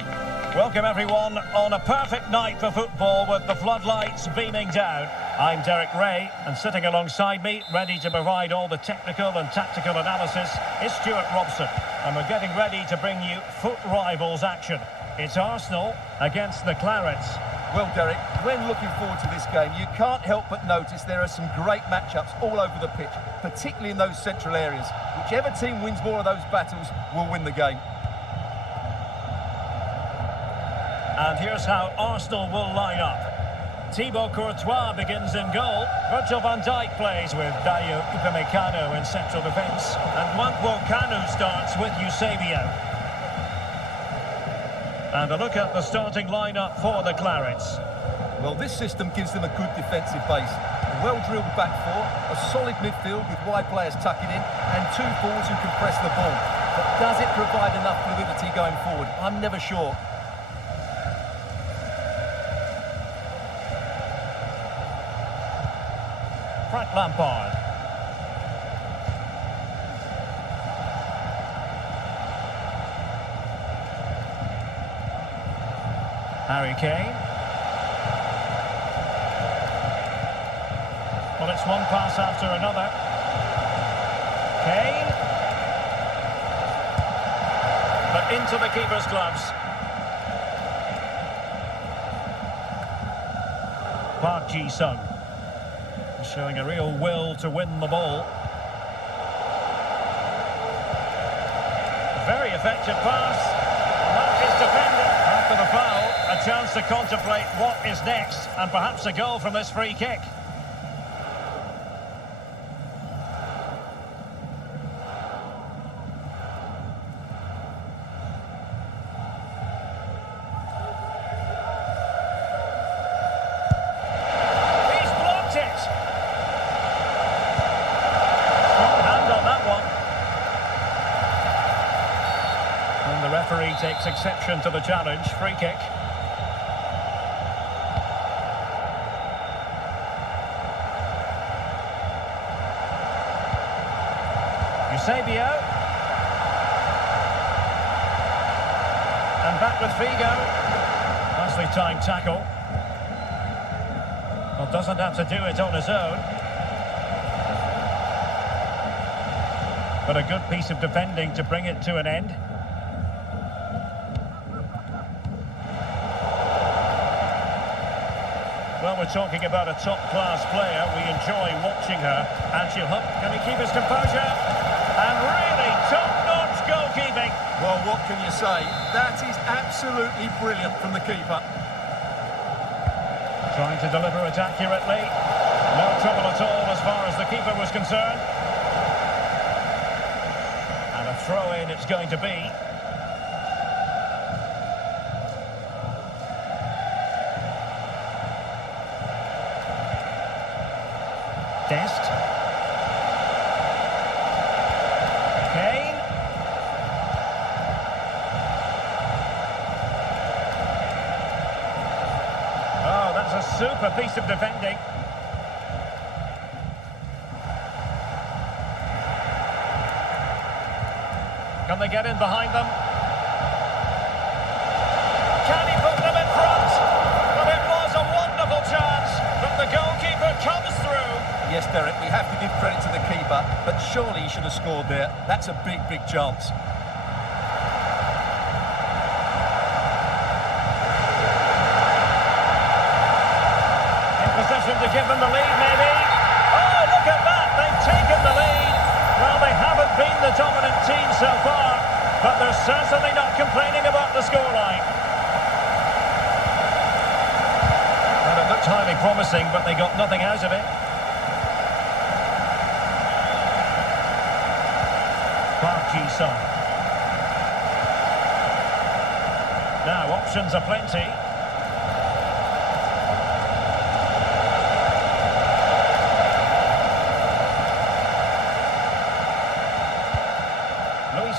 Welcome everyone on a perfect night for football with the floodlights beaming down. I'm Derek Ray, and sitting alongside me, ready to provide all the technical and tactical analysis, is Stuart Robson. And we're getting ready to bring you foot rivals action. It's Arsenal against the Clarets. Well, Derek, when looking forward to this game, you can't help but notice there are some great matchups all over the pitch, particularly in those central areas. Whichever team wins more of those battles will win the game. And here's how Arsenal will line up. Thibaut Courtois begins in goal. Virgil van Dijk plays with Dayo Upamecano in central defence. And Nwankwo Kanu starts with Eusebio. And a look at the starting lineup for the Clarets. Well, this system gives them a good defensive base. A well-drilled back four, a solid midfield with wide players tucking in, and two forwards who can press the ball. But does it provide enough fluidity going forward? I'm never sure. Frank Lampard. Harry Kane. Well, it's one pass after another. Kane. But into the keeper's gloves. Park Ji-sung. Showing a real will to win the ball. Very effective pass. That is defended. After the foul, a chance to contemplate what is next, and perhaps a goal from this free kick. The referee takes exception to the challenge. Free kick. Eusebio. And back with Figo. Nicely timed tackle. Well, doesn't have to do it on his own. But a good piece of defending to bring it to an end. Well, we're talking about a top-class player. We enjoy watching her. And she'll hook. Can he keep his composure? And really top-notch goalkeeping. Well, what can you say? That is absolutely brilliant from the keeper. Trying to deliver it accurately. No trouble at all as far as the keeper was concerned. And a throw-in it's going to be. Dest. Kane. Oh, that's a super piece of defending. Can they get in behind them? Can he put them in front? Well, it was a wonderful chance, but the goalkeeper comes through. Yes, Derek, we have to give credit to the keeper, but surely he should have scored there. That's a big, big chance. In position to give them the lead, maybe. Oh, look at that! They've taken the lead. Well, they haven't been the dominant team so far, but they're certainly not complaining about the scoreline. Well, it looked highly promising, but they got nothing out of it. Park Ji-sung. Now, options are plenty.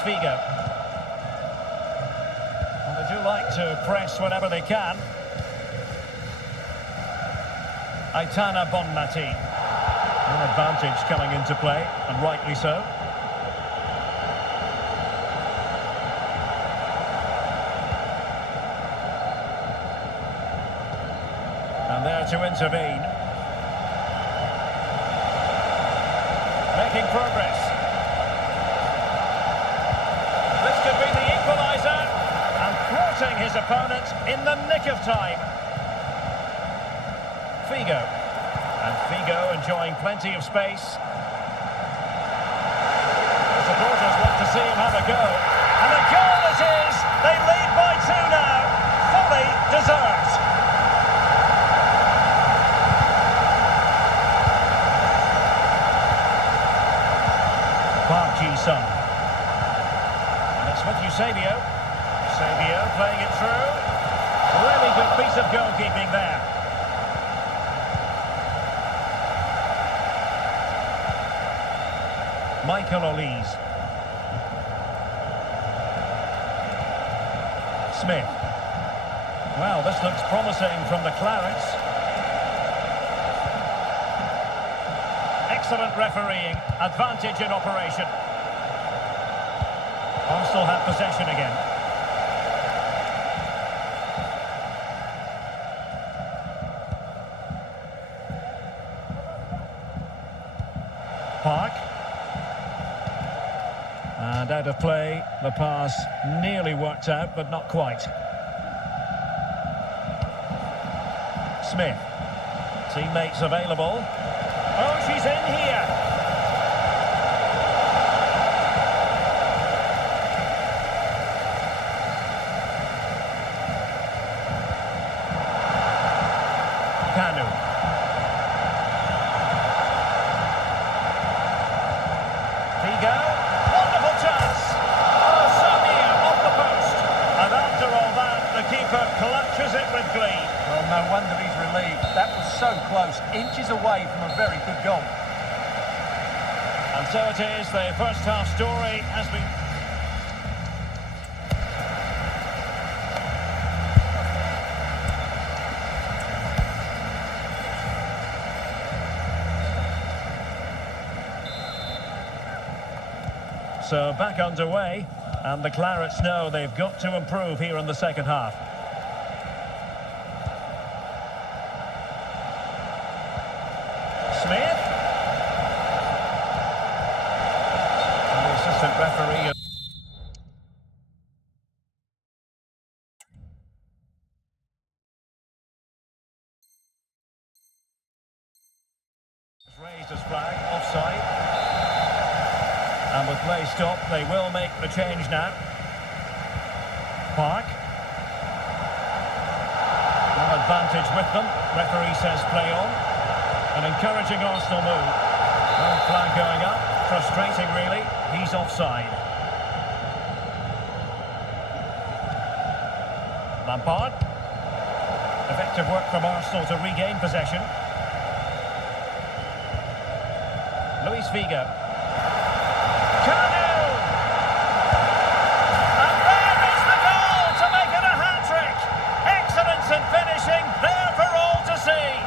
Figo. And they do like to press whenever they can. Aitana Bonmati. An advantage coming into play, and rightly so. there to intervene. Making progress. This could be the equaliser, and thwarting his opponent in the nick of time. Figo. And Figo enjoying plenty of space. The supporters want to see him have a go. And a goal it is! They lead by 2 now. Fully deserved. Park Ji-sung. And it's with Eusebio. Eusebio playing it through. Really good piece of goalkeeping there. Ealezr. Smith. Well, this looks promising from the Clarets. Excellent refereeing, advantage in operation. Arsenal have possession again. Park. And out of play, the pass nearly worked out, but not quite. Smith. Teammates available. Oh, she's in here. Kanu. Figo. Wonderful chance. Oh, so near, off the post. And after all that, the keeper clutches it with glee. Well, no wonder he's relieved. That was so close, inches away from a very good goal. And so it is, the first half story has been... So back underway, and the Clarets know they've got to improve here in the second half. Smith. And the assistant referee. Raised his flag, offside. And with play stopped, they will make the change now. Park. An advantage with them. Referee says play on. An encouraging Arsenal move. Well, flag going up. Frustrating, really. He's offside. Lampard. Effective work from Arsenal to regain possession. Luis Figo. Kanu! And there is the goal to make it a hat-trick. Excellence in finishing, there for all to see.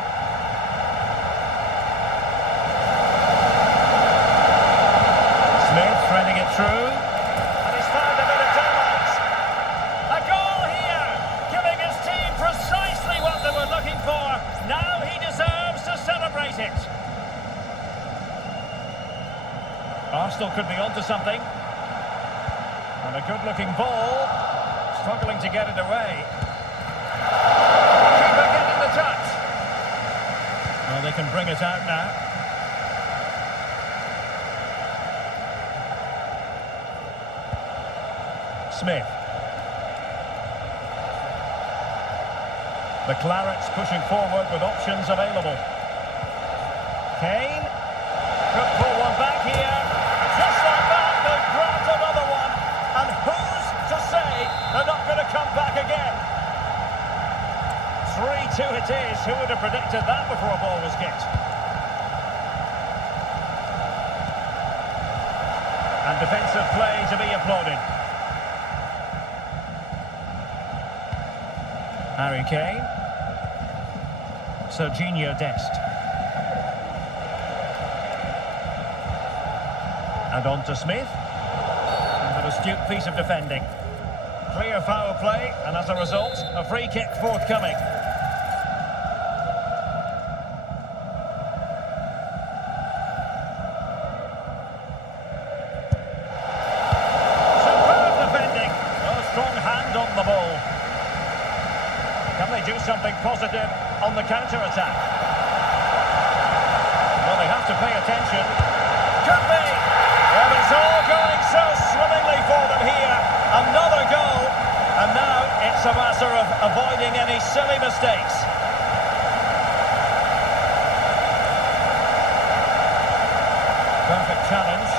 Smith threading it through. And he's found a bit of daylight. A goal here, giving his team precisely what they were looking for. Now he deserves to celebrate it. Arsenal could be onto something. And a good-looking ball. Struggling to get it away. Keeper getting the touch. Well, they can bring it out now. Smith. The Clarets pushing forward with options available. Kane. Could pull one back here. Just like that, they've grabbed another one. And who's to say they're not going to come back again? 3-2 it is. Who would have predicted that before a ball was kicked? And defensive play to be applauded. Harry Kane. Serginho Dest. And on to Smith. And an astute piece of defending. Clear foul play, and as a result, a free kick forthcoming. they do something positive on the counter-attack? Well, they have to pay attention. Could be! Well, it's all going so swimmingly for them here. Another goal. And now it's a matter of avoiding any silly mistakes. Perfect challenge.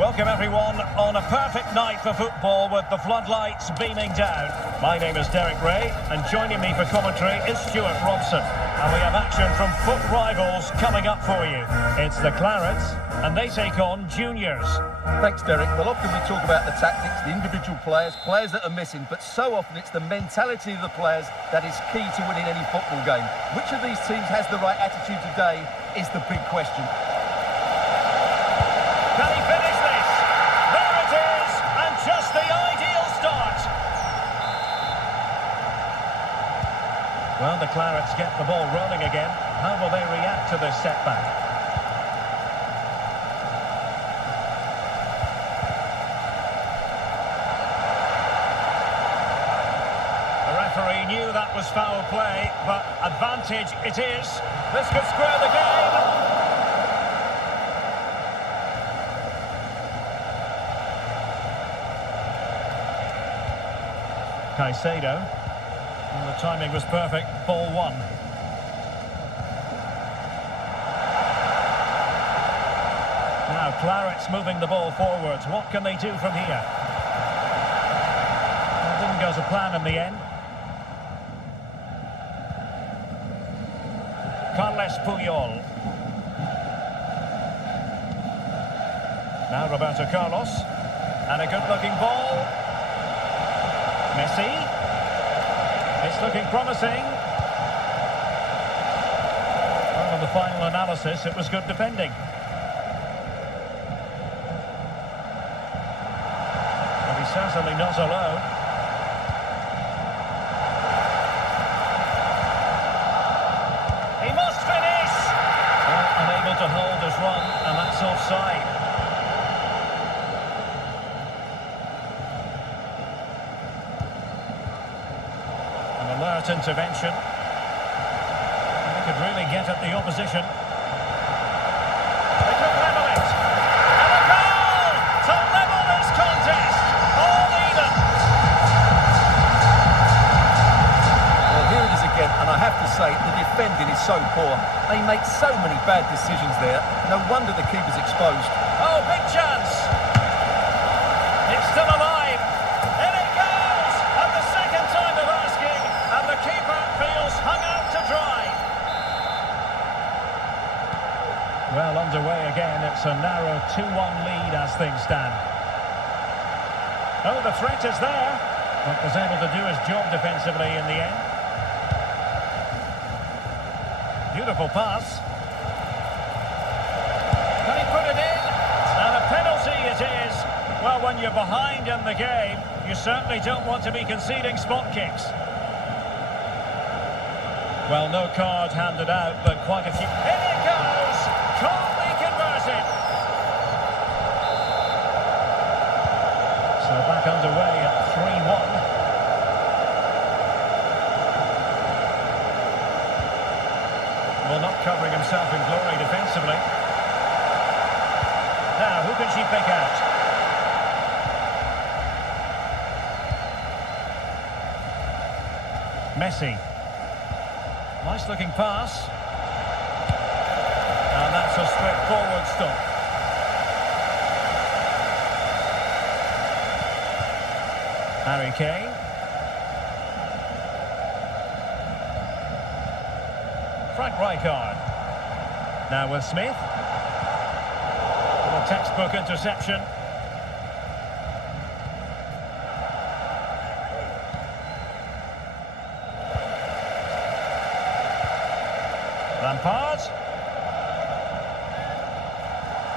Welcome everyone on a perfect night for football with the floodlights beaming down. My name is Derek Ray and joining me for commentary is Stuart Robson. And we have action from foot rivals coming up for you. It's the Clarets and they take on Juniors. Thanks, Derek. Well, often we talk about the tactics, the individual players that are missing, but so often it's the mentality of the players that is key to winning any football game. Which of these teams has the right attitude today is the big question. Can he finish this? There it is, and just the ideal start. Well, the Clarets get the ball rolling again. How will they react to this setback? The referee knew that was foul play, but advantage it is. This could square the game. Caicedo, and the timing was perfect, ball one. Now Clarets moving the ball forwards, what can they do from here? It didn't go to plan in the end. Carles Puyol. Now Roberto Carlos, and a good looking ball. Messi. It's looking promising. Well, on the final analysis, it was good defending. But he's certainly not alone. He must finish! Well, unable to hold his run, and that's that's offside. An alert intervention. They could really get at the opposition. They could level it. And a goal to level this contest. All even. Well, here it is again, and I have to say, the defending is so poor. They make so many bad decisions there. No wonder the keeper's exposed. Oh, big chance. It's still alive. In it goes. At the second time of asking. And the keeper feels hung out to dry. Well, underway again. It's a narrow 2-1 lead as things stand. Oh, the threat is there. But was able to do his job defensively in the end. Beautiful pass. Can he put it in? And a penalty it is. Well, when you're behind in the game, you certainly don't want to be conceding spot kicks. Well, no card handed out, but quite a few. In it goes! Calmly converted. So back underway at 3-1. Well, not covering himself in glory defensively. Now, who can she pick out? Messi. Nice looking pass. And that's a straightforward stop. Harry Kane. Frank Rijkaard. Now with Smith. A textbook interception. Lampard.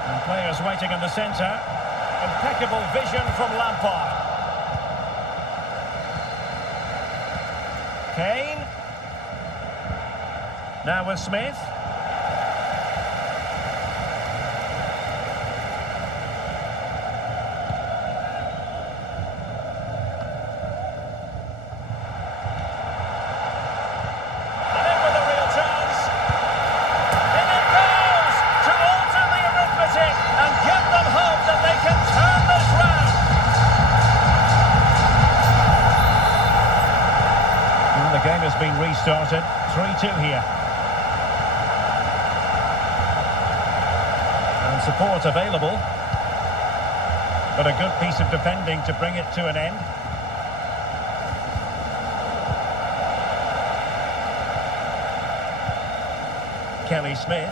And players waiting in the centre. Impeccable vision from Lampard. Kane. Now with Smith. And in with a real chance. In it goes to alter the arithmetic and give them hope that they can turn this round. And the game has been restarted. 3-2 here. Support available, but a good piece of defending to bring it to an end. Kelly Smith.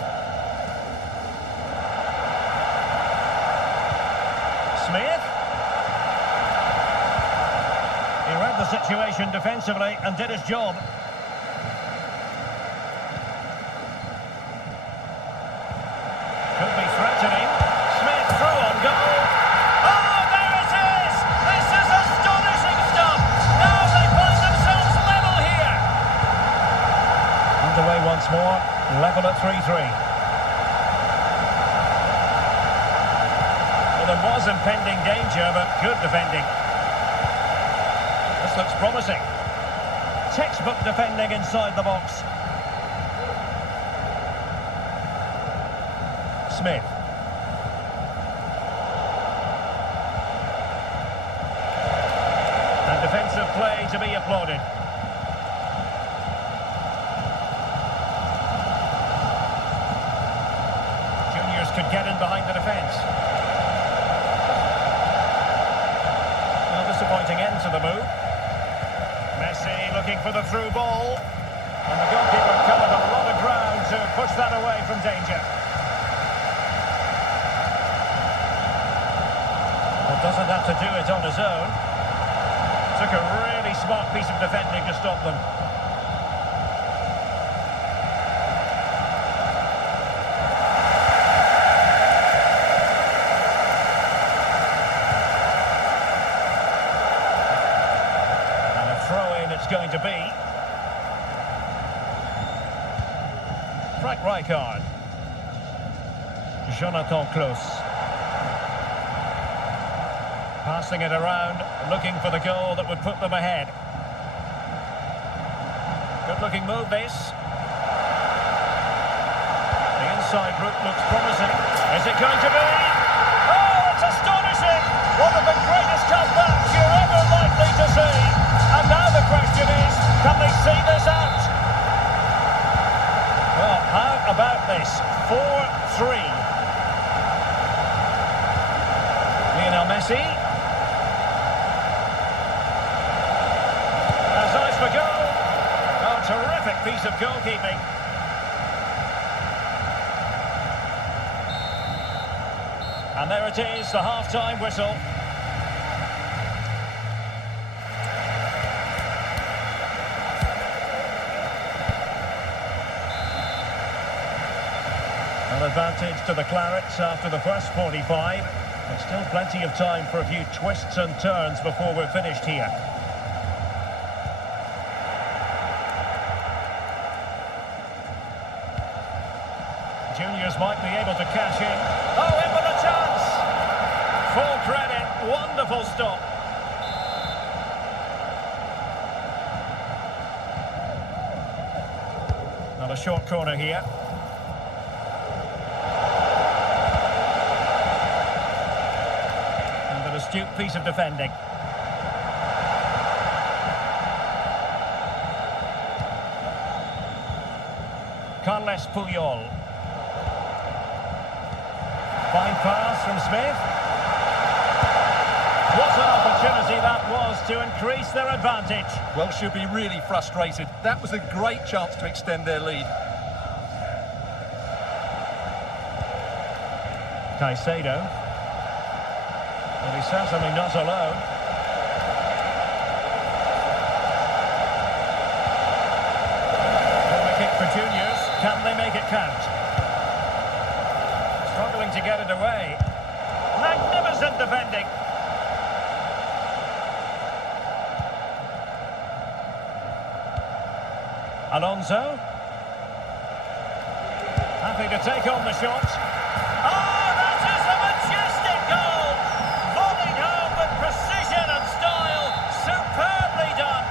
Smith. He read the situation defensively and did his job. Could be threatening. Smith through on goal. Oh, there it is! This is astonishing stuff! Now they find themselves level here. Underway once more, level at 3-3. Well, there was impending danger, but good defending. This looks promising. Textbook defending inside the box. Smith. And defensive play to be applauded. Juniors could get in behind the defence. Well, disappointing end to the move. Messi looking for the through ball. And the goalkeeper covered a lot of ground to push that away from danger. Doesn't have to do it on his own. Took a really smart piece of defending to stop them. And a throw-in it's going to be. Frank Rijkaard. Jonathan Klaus. Passing it around, looking for the goal that would put them ahead. Good looking move this. The inside route looks promising. Is it going to be? Oh, it's astonishing! One of the greatest comebacks you're ever likely to see. And now the question is, can they see this out? Well, how about this? 4-3. Lionel Messi. That's nice for goal. Oh, terrific piece of goalkeeping. And there it is, the half-time whistle. An advantage to the Clarets after the first 45. There's still plenty of time for a few twists and turns before we're finished here. Juniors might be able to cash in. Oh, in with a chance! Full credit, wonderful stop. Now a short corner here. And an astute piece of defending. Carles Puyol. Fine pass from Smith. What an opportunity that was to increase their advantage. Well, should be really frustrated. That was a great chance to extend their lead. Caicedo. But he's certainly not alone. Corner kick for Juniors. Can they make it count? Struggling to get it away. Magnificent defending. Alonso. Happy to take on the shot. Oh, that is a majestic goal! Volleyed home with precision and style. Superbly done.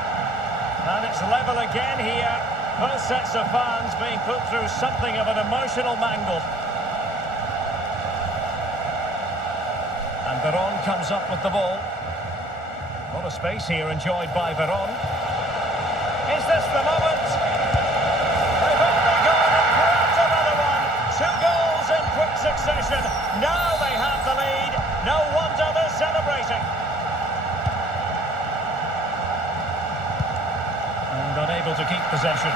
And it's level again here. Both sets of fans being put through something of an emotional mangle. And Veron comes up with the ball. A lot of space here enjoyed by Veron. Is this the moment? They've only gone and grabbed another one. 2 goals in quick succession. Now they have the lead. No wonder they're celebrating. And unable to keep possession.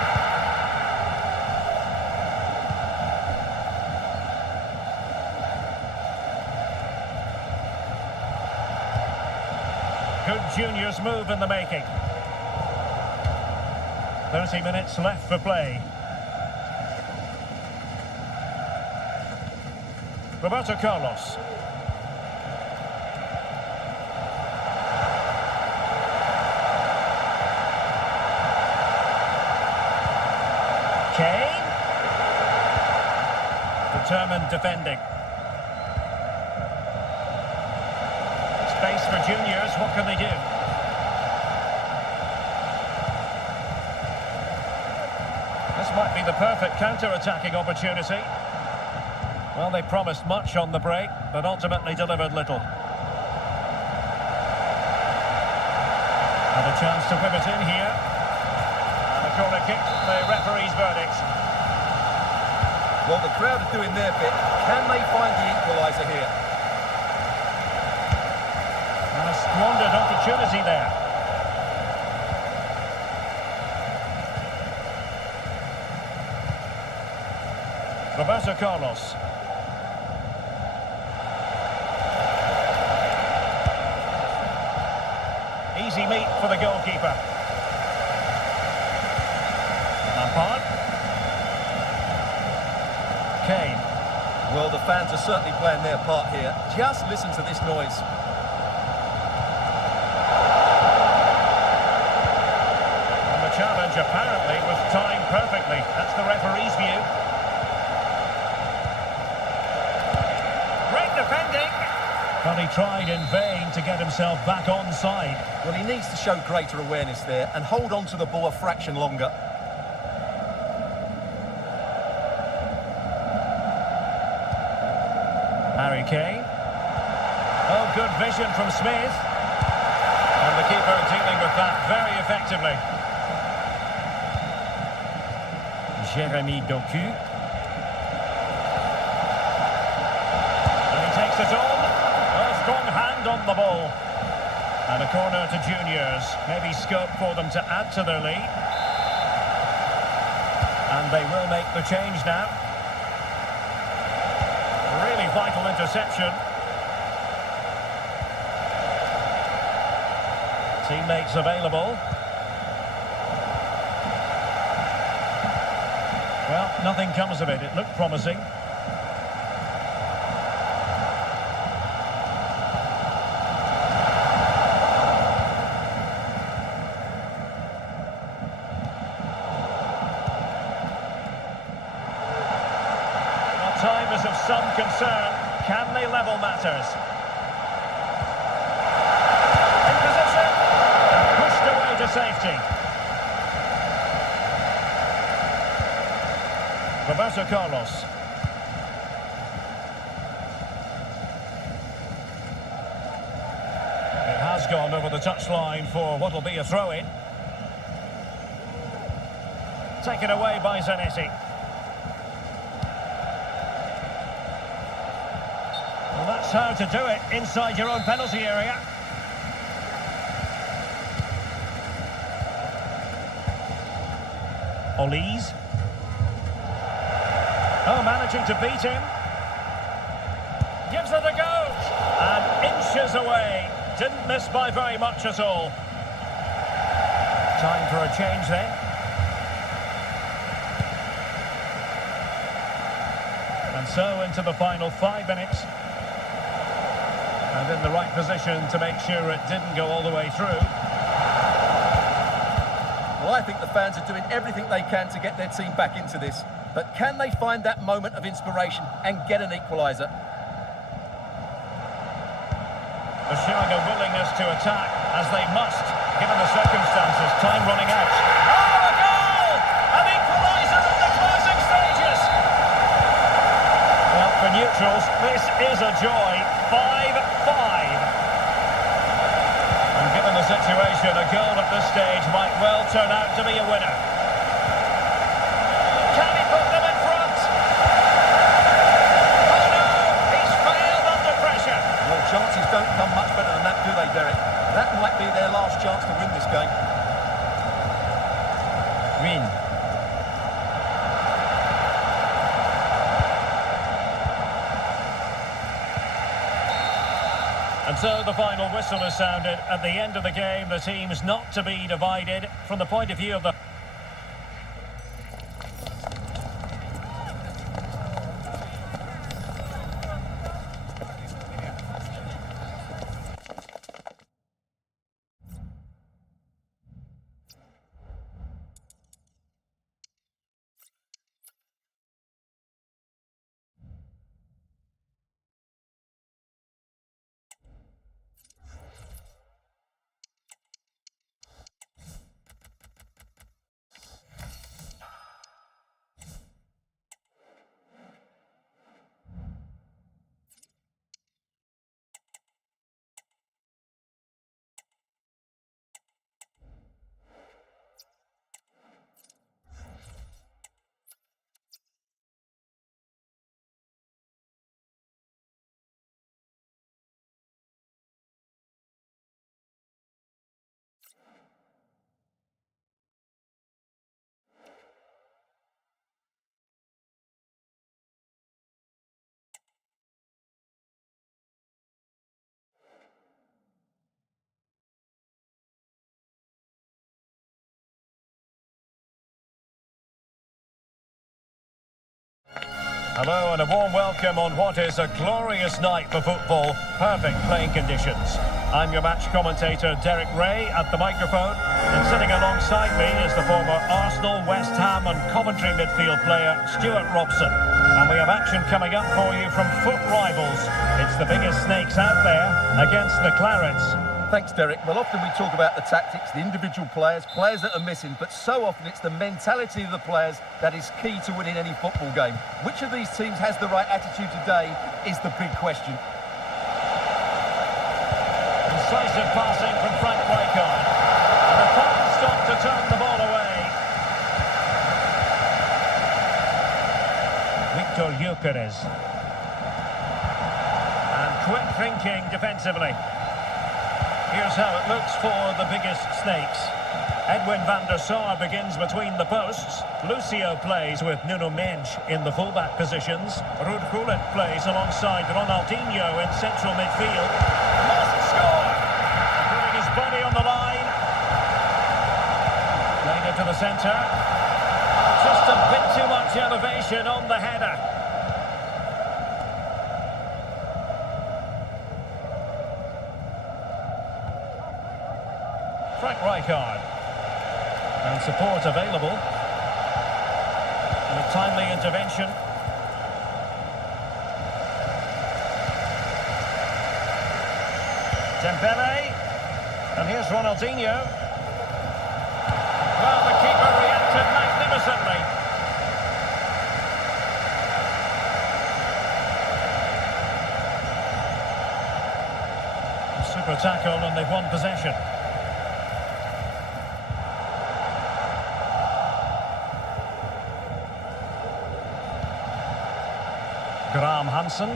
Good Juniors move in the making. 30 minutes left for play. Roberto Carlos. Kane. Determined defending. Space for Juniors, what can they do? This might be the perfect counter-attacking opportunity. Well, they promised much on the break, but ultimately delivered little. And a chance to whip it in here. And a corner kick, the referee's verdict. Well, the crowd are doing their bit. Can they find the equaliser here? And a squandered opportunity there. Roberto Carlos. Easy meat for the goalkeeper. Lampard. Kane. Well, the fans are certainly playing their part here. Just listen to this noise. And the challenge apparently was timed perfectly. That's the referee's view. Well, he tried in vain to get himself back on side. Well, he needs to show greater awareness there and hold on to the ball a fraction longer. Harry Kane. Oh, good vision from Smith. And the keeper dealing with that very effectively. Jeremy Doku. And he takes it on. A strong hand on the ball. And a corner to juniors. Maybe scope for them to add to their lead. And they will make the change now. Really vital interception. Teammates available. Well, nothing comes of it. It looked promising. Well, time is of some concern. Can they level matters? In position. And pushed away to safety. Roberto Carlos. It has gone over the touchline for what will be a throw-in. Taken away by Zanetti. Well, that's how to do it inside your own penalty area. ealezr. Oh, managing to beat him. Gives it a go. And inches away. Didn't miss by very much at all. Time for a change then. And so into the final 5 minutes. And in the right position to make sure it didn't go all the way through. Well, I think the fans are doing everything they can to get their team back into this. But can they find that moment of inspiration and get an equaliser? They're showing a willingness to attack, as they must, given the circumstances. Time running out. Oh, a goal! An equaliser in the closing stages! Well, for neutrals, this is a joy. 5-5. And given the situation, a goal at this stage might well turn out to be a winner. Chances don't come much better than that, do they, Derek? That might be their last chance to win this game. Win. And so the final whistle is sounded. At the end of the game, the team's not to be divided from the point of view of the... Hello and a warm welcome on what is a glorious night for football. Perfect playing conditions. I'm your match commentator Derek Ray at the microphone, and sitting alongside me is the former Arsenal, West Ham and Coventry midfield player Stuart Robson. And And we have action coming up for you from foot rivals. It's the biggest snakes out there against the Clarets. Thanks, Derek. Well, often we talk about the tactics, the individual players that are missing, but so often it's the mentality of the players that is key to winning any football game. Which of these teams has the right attitude today is the big question. Decisive passing from Frank Rijkaard. And a fine stop to turn the ball away. Victor Gyökeres. And quick thinking defensively. Here's how it looks for the biggest snakes. Edwin van der Sar begins between the posts. Lucio plays with Nuno Mendes in the fullback positions. Ruud Gullit plays alongside Ronaldinho in central midfield. Must score! Putting his body on the line. Played it to the centre. Just a bit too much elevation on the header. Frank Rijkaard. And support available. And a timely intervention. Dembele. And here's Ronaldinho. Well, the keeper reacted magnificently. Super tackle and they've won possession. Graham Hansen,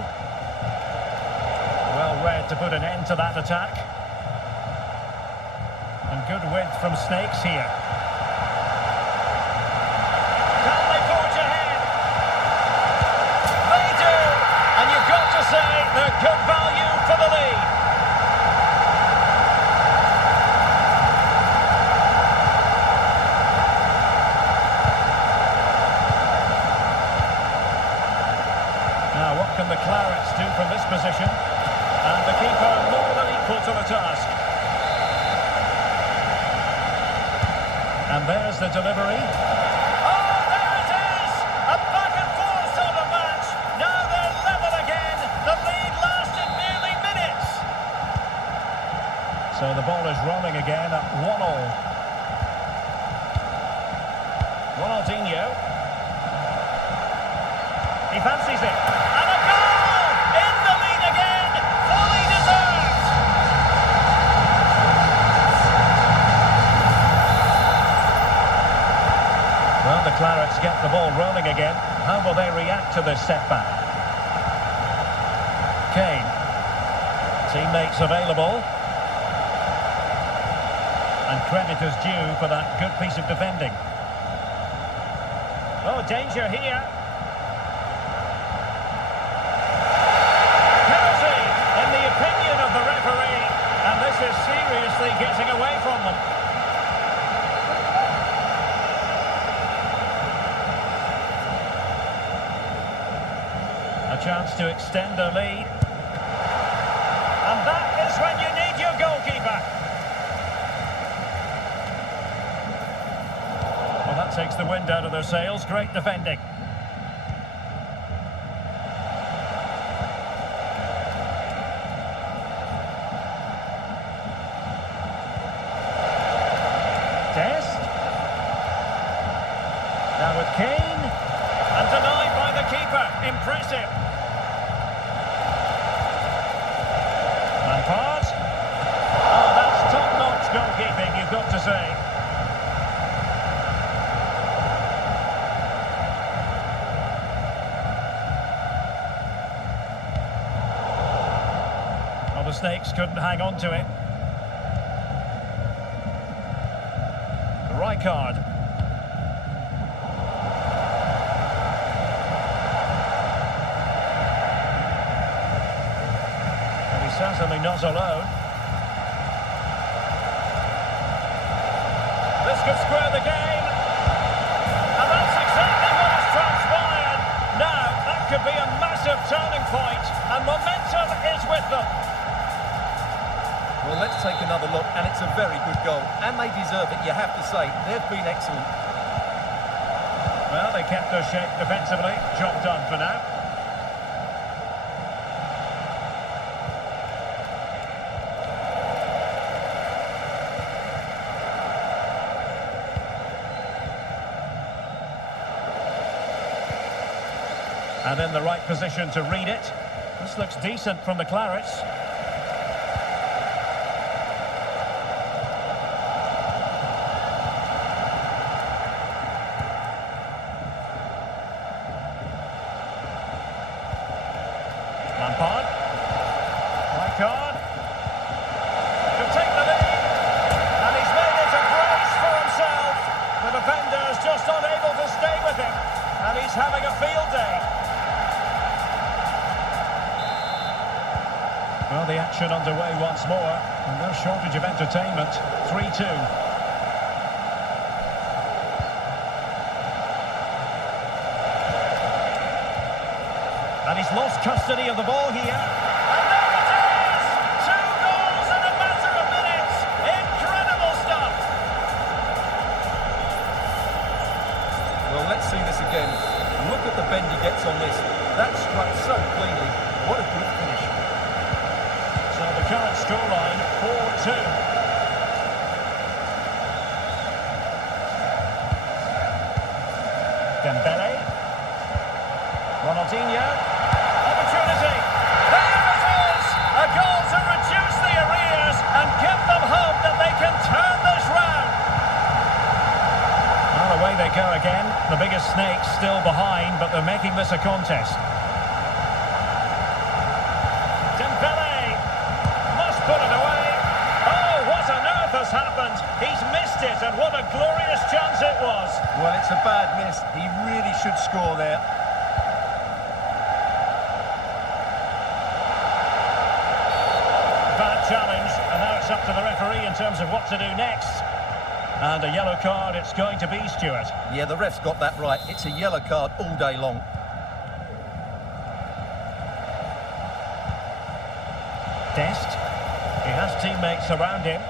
well read to put an end to that attack. And good width from Snakes here. Can they forge ahead? They do! And you've got to say they're good value for the lead. What can the Clarets do from this position? And the keeper more than equal to the task. And there's the delivery. Oh, there it is! A back and forth sort of match. Now they're level again. The lead lasted nearly minutes. So the ball is rolling again at 1-1. Ronaldinho. He fancies it. Well, the Clarets get the ball rolling again. How will they react to this setback? Kane. Teammates available. And credit is due for that good piece of defending. Oh, danger here. Penalty, in the opinion of the referee. And this is seriously getting away from them. Chance to extend the lead. And that is when you need your goalkeeper. Well, that takes the wind out of their sails. Great defending. Test. Now with Kane. And denied by the keeper. Impressive. Oh, that's top-notch goalkeeping, you've got to say. Well, the Snakes couldn't hang on to it. Rijkaard. And he's certainly not alone. This could square the game. And that's exactly what has transpired. Now, that could be a massive turning point, and momentum is with them. Well, let's take another look, and it's a very good goal. And they deserve it, you have to say. They've been excellent. Well, they kept their shape defensively. Job done for now. And in the right position to read it. This looks decent from the Clarets. Lampard. Rijkaard. Could take the lead. And he's made it a brace for himself. The defender's just unable to stay with him. And he's having a field day. Well, the action underway once more. And no shortage of entertainment. 3-2. And he's lost custody of the ball here. And there it is! 2 goals in a matter of minutes. Incredible stuff. Well, let's see this again. Look at the bend he gets on this. That struck so cleanly. What a good finish. So the current scoreline, 4-2. Dembele. Ronaldinho. Opportunity. There it is! A goal to reduce the arrears and give them hope that they can turn this round. Well, away they go again. The biggest snakes still behind, but they're making this a contest. Dembele must put it away. Oh, what on earth has happened? He's missed it, and what a glorious chance it was. Well, it's a bad miss. He really should score there. Bad challenge, and now it's up to the referee in terms of what to do next. And a yellow card it's going to be, Stuart. Yeah, the ref's got that right. It's a yellow card all day long. Dest. He has teammates around him.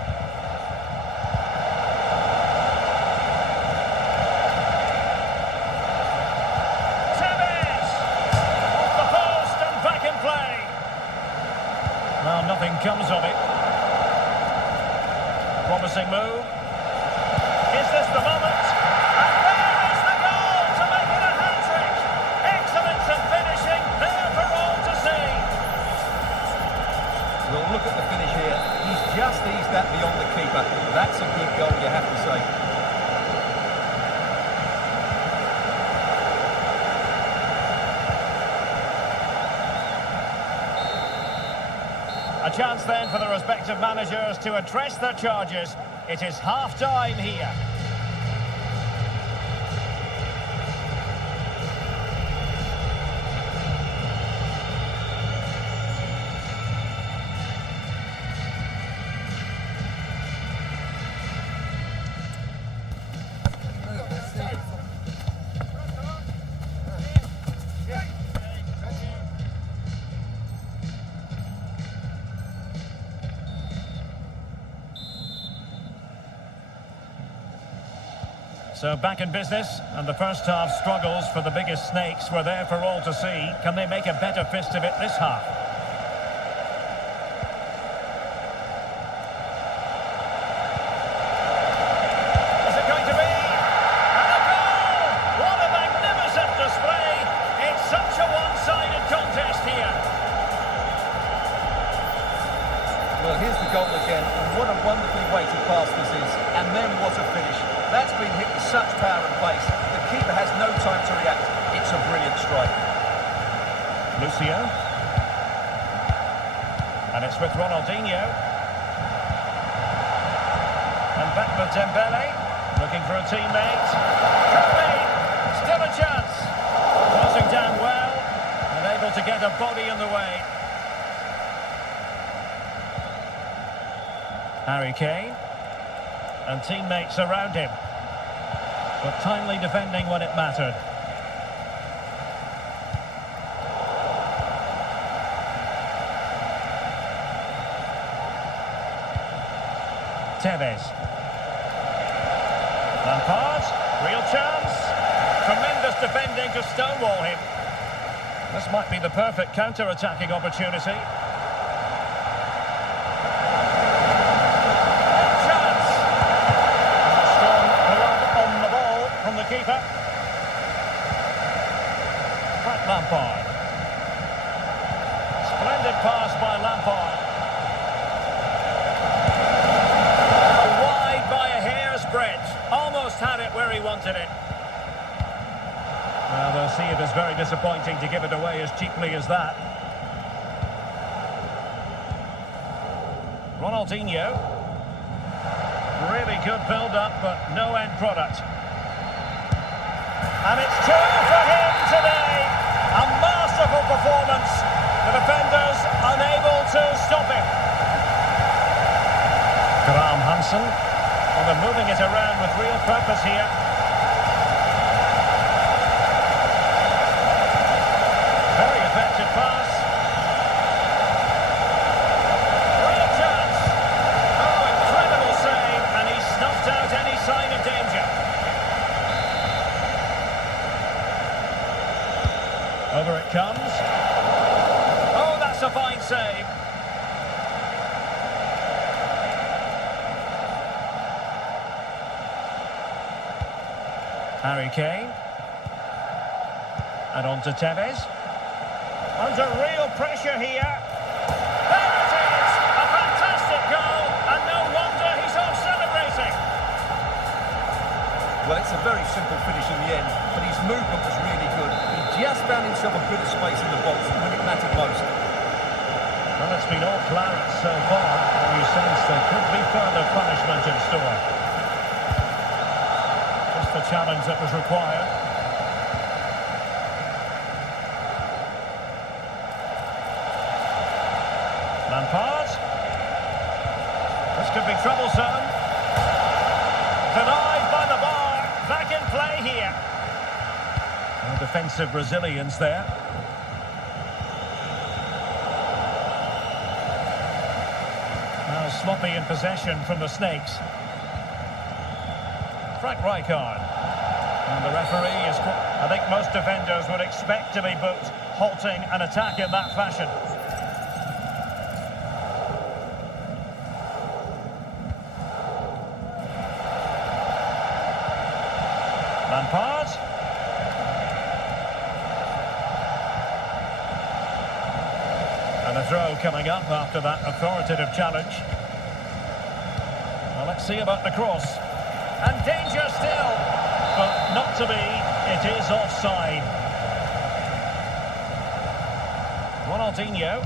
Tevez! Off the post and back in play. Well, nothing comes of it. Promising move. Is this the moment? And there is the goal to make it a hat-trick. Excellence in finishing, there for all to see. Well, look at the finish here. He's just eased that beyond the keeper. That's a good goal, you have to say. A chance then for the respective managers to address their charges. It is half-time here. So back in business, and the first half struggles for the biggest snakes were there for all to see. Can they make a better fist of it this half? Is it going to be? And a goal! What a magnificent display! It's such a one-sided contest here. Well, here's the goal again, and what a wonderfully weighted pass this is. And then what a finish. That's been hit with such power and pace. The keeper has no time to react. It's a brilliant strike. Lucio. And it's with Ronaldinho. And back with Dembele. Looking for a teammate. Could be. Still a chance. Closing down well. And able to get a body in the way. Harry Kane. And teammates around him. But timely defending when it mattered. Tevez. Lampard, real chance. Tremendous defending to stonewall him. This might be the perfect counter-attacking opportunity. Chance! A strong glove on the ball from the keeper. Frank Lampard. Splendid pass by Lampard. Wide by a hair's breadth. Almost had it where he wanted it. Well, they'll see it as very disappointing to give it away as cheaply as that. Ronaldinho. Really good build-up, but no end product. And it's 2 for him today. A masterful performance. The defenders unable to stop him. Graham Hansen. Well, they're moving it around with real purpose here. Very effective pass. Real chance. Oh, incredible save, and he snuffed out any sign of danger. Over it comes. Oh, that's a fine save. Harry Kane. And on to Tevez. Under real pressure here. There it is! A fantastic goal, and no wonder he's off celebrating. Well, it's a very simple finish in the end, but his movement was really good. He just found himself a bit of space in the box when it mattered most. Well, it's been all claret so far, and you sense there could be further punishment in store. Just the challenge that was required. Lampard. This could be troublesome. Denied by the bar. Back in play here. No defensive resilience there. Now sloppy in possession from the Snakes. Frank Rijkaard. And the referee is... I think most defenders would expect to be booked, halting an attack in that fashion. Lampard. And a throw coming up after that authoritative challenge. Well, let's see about the cross. And danger still, but not to be. It is offside. Ronaldinho.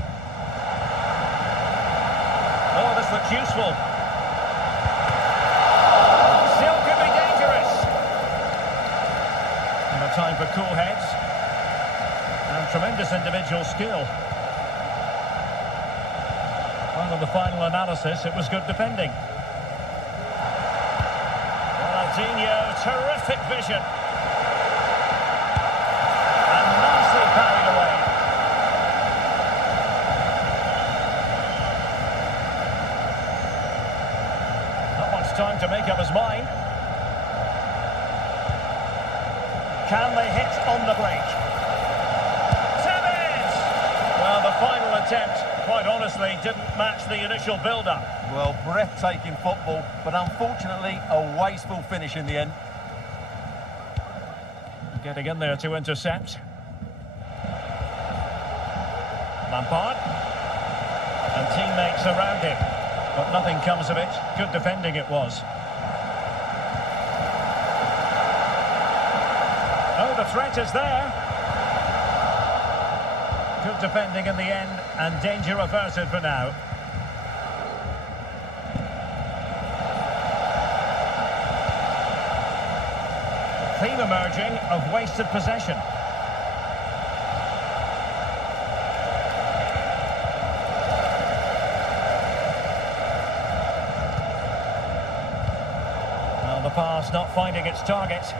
Oh, this looks useful. Still could be dangerous. And a time for cool heads. And tremendous individual skill. Well, in the final analysis, it was good defending. Ronaldinho, terrific vision. And nicely carried away. Not much time to make up his mind. Can they hit on the break? Tevez! Well, the final attempt, quite honestly, didn't match the initial build-up. Well, breathtaking football, but unfortunately a wasteful finish in the end. Getting in there to intercept. Lampard. And teammates around him. But nothing comes of it. Good defending it was. Oh, the threat is there. Good defending in the end, and danger averted for now. Theme emerging of wasted possession. Well, the pass not finding its target.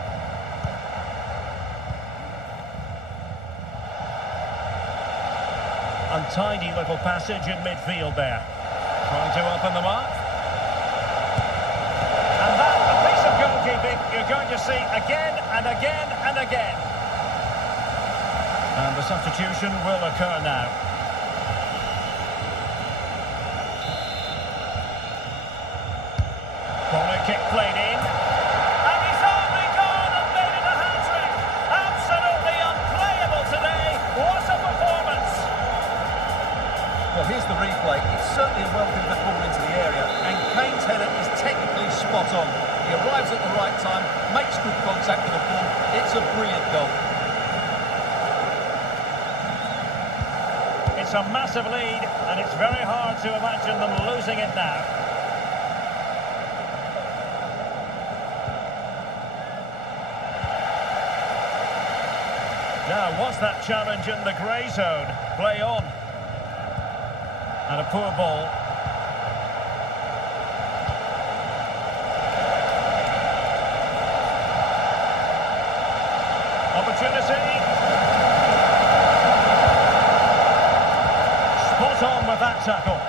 Untidy little passage in midfield there. Trying to open them up. And that, a piece of goalkeeping. goalkeeping you're going to see again and again and again. And the substitution will occur now. Corner kick played in. And he's only gone and made it a hat-trick. Absolutely unplayable today. What a performance. Well, here's the replay. It's certainly a well-delivered ball into the area, and Kane's header is technically spot on. He arrives at the right time, makes good contact with the ball. It's a brilliant goal. It's a massive lead, and it's very hard to imagine them losing it now. Now, what's that challenge in the grey zone? Play on. And a poor ball. Opportunity. Spot on with that tackle.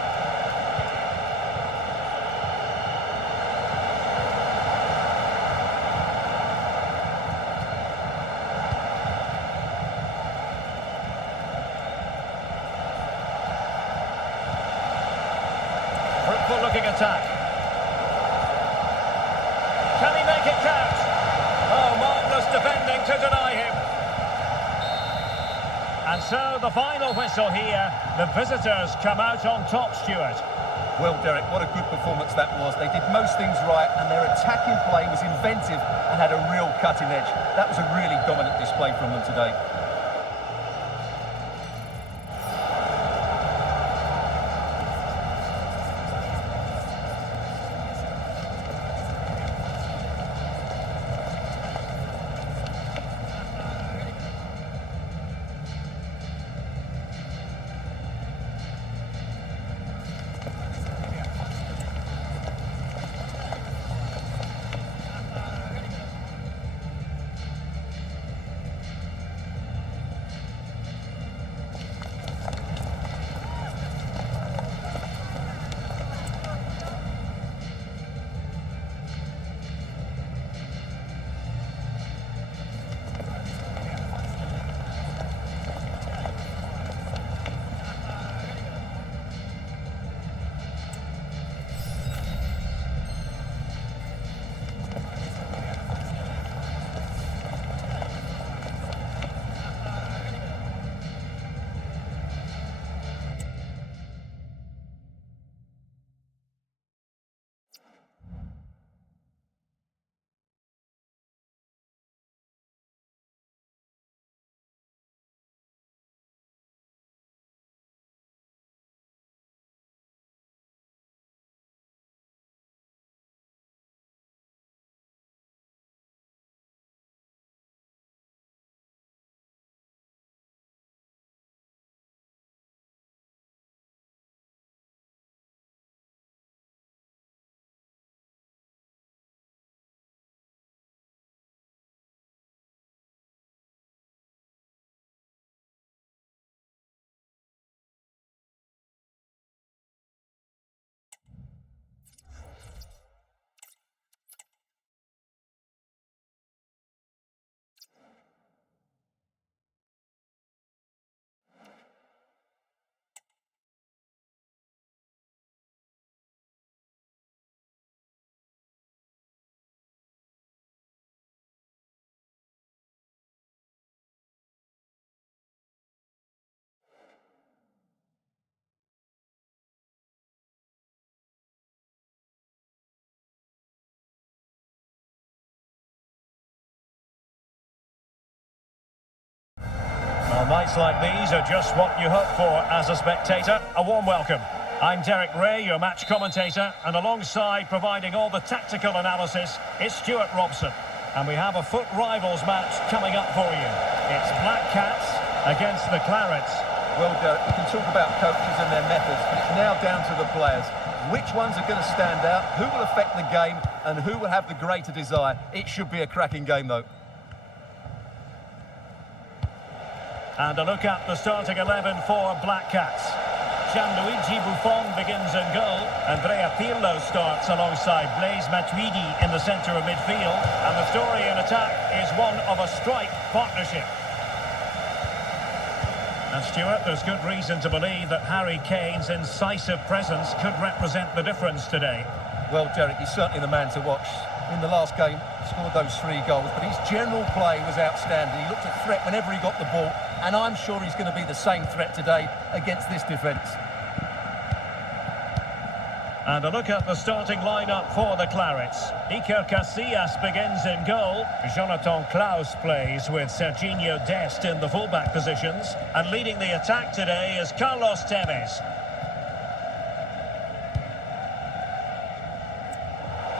Fruitful looking attack. Can he make it count? Oh, marvellous defending to deny him. And so the final whistle here. The visitors come out on top, Stuart. Well, Derek, what a good performance that was. They did most things right, and their attacking play was inventive and had a real cutting edge. That was a really dominant display from them today. Well, nights like these are just what you hope for as a spectator. A warm welcome. I'm Derek Ray, your match commentator, and alongside providing all the tactical analysis is Stuart Robson. And we have a foot rivals match coming up for you. It's Black Cats against the Clarets. Well, Derek, we can talk about coaches and their methods, but it's now down to the players. Which ones are going to stand out, who will affect the game, and who will have the greater desire? It should be a cracking game, though. And a look at the starting 11 for Black Cats. Gianluigi Buffon begins in goal. Andrea Pirlo starts alongside Blaise Matuidi in the centre of midfield. And the story in attack is one of a strike partnership. And Stuart, there's good reason to believe that Harry Kane's incisive presence could represent the difference today. Well, Derek, he's certainly the man to watch. In the last game, scored those 3 goals, but his general play was outstanding. He looked a threat whenever he got the ball, and I'm sure he's going to be the same threat today against this defence. And a look at the starting lineup for the Clarets. Iker Casillas begins in goal. Jonathan Klaus plays with Serginho Dest in the fullback positions. And leading the attack today is Carlos Tevez.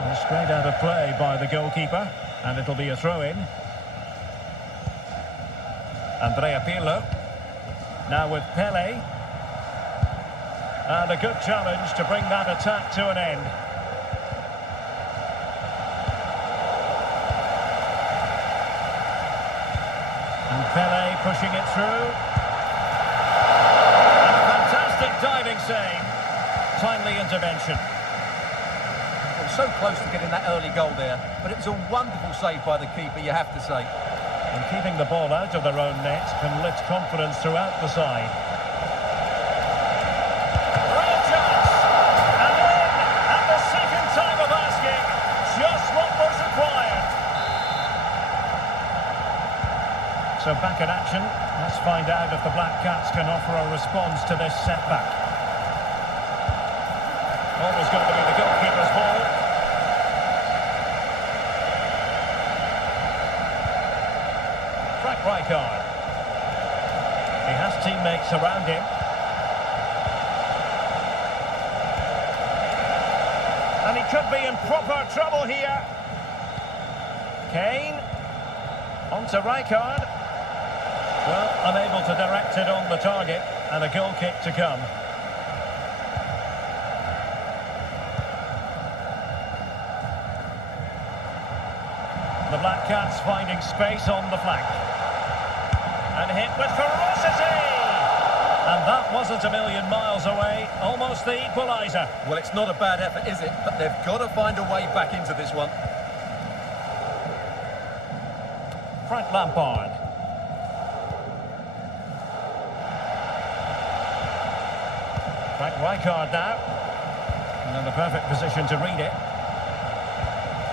Well, straight out of play by the goalkeeper. And it'll be a throw-in. Andrea Pirlo. Now with Pele. And a good challenge to bring that attack to an end. And Pele pushing it through. And a fantastic diving save. Timely intervention. Well, so close to getting that early goal there, but it was a wonderful save by the keeper, you have to say. And keeping the ball out of their own net can lift confidence throughout the side. So back in action, let's find out if the Black Cats can offer a response to this setback. Always going to be the goalkeeper's ball. Frank Rijkaard. He has teammates around him. And he could be in proper trouble here. Kane. On to Rijkaard. Well, unable to direct it on the target, and a goal kick to come. The Black Cats finding space on the flank. And hit with ferocity! And that wasn't a million miles away, almost the equaliser. Well, it's not a bad effort, is it? But they've got to find a way back into this one. Frank Lampard. Frank Rijkaard now. And in the perfect position to read it.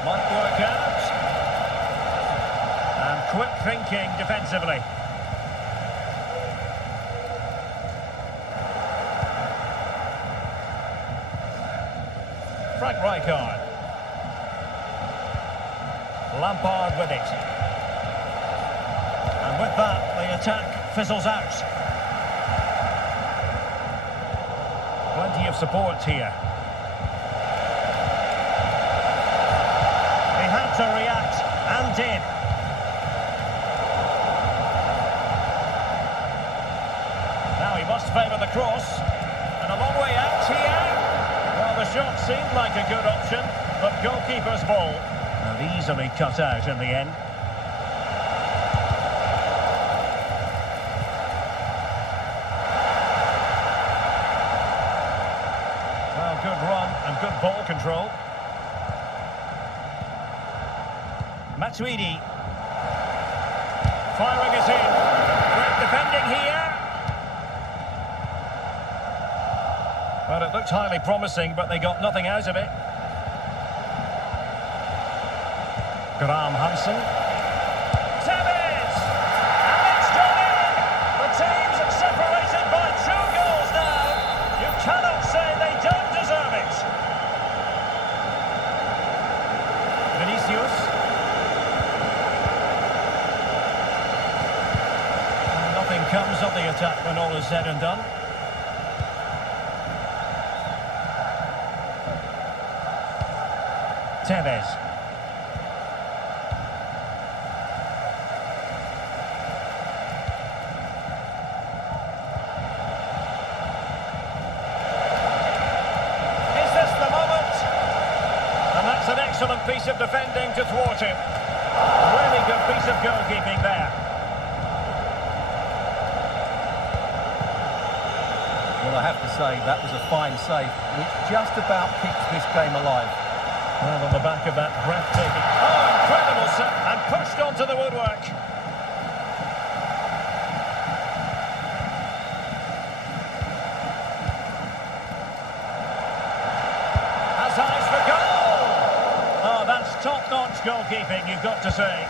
Might work out. And quick thinking defensively. Frank Rijkaard. Lampard with it. And with that, the attack fizzles out. Plenty of support here. He had to react, and did. Now he must favour the cross. And a long way out here. Well, the shot seemed like a good option, but goalkeeper's ball. And easily cut out in the end. Good run and good ball control. Matuidi. Firing it in. Great defending here. Well, it looked highly promising, but they got nothing out of it. Graham Hansen. Tevez! And it's gone in! The teams are separated by 2 goals now. You cannot say they don't deserve it. Vinicius. Nothing comes of the attack when all is said and done. Tevez. Is this the moment? And that's an excellent piece of defending to thwart him. Really good piece of goalkeeping there. Well, Well, I have to say, that was a fine save, which just about keeps this game alive. Well, on the back of that breathtaking... Oh, incredible set! And pushed onto the woodwork. Has eyes for goal! Oh, that's top-notch goalkeeping, you've got to say.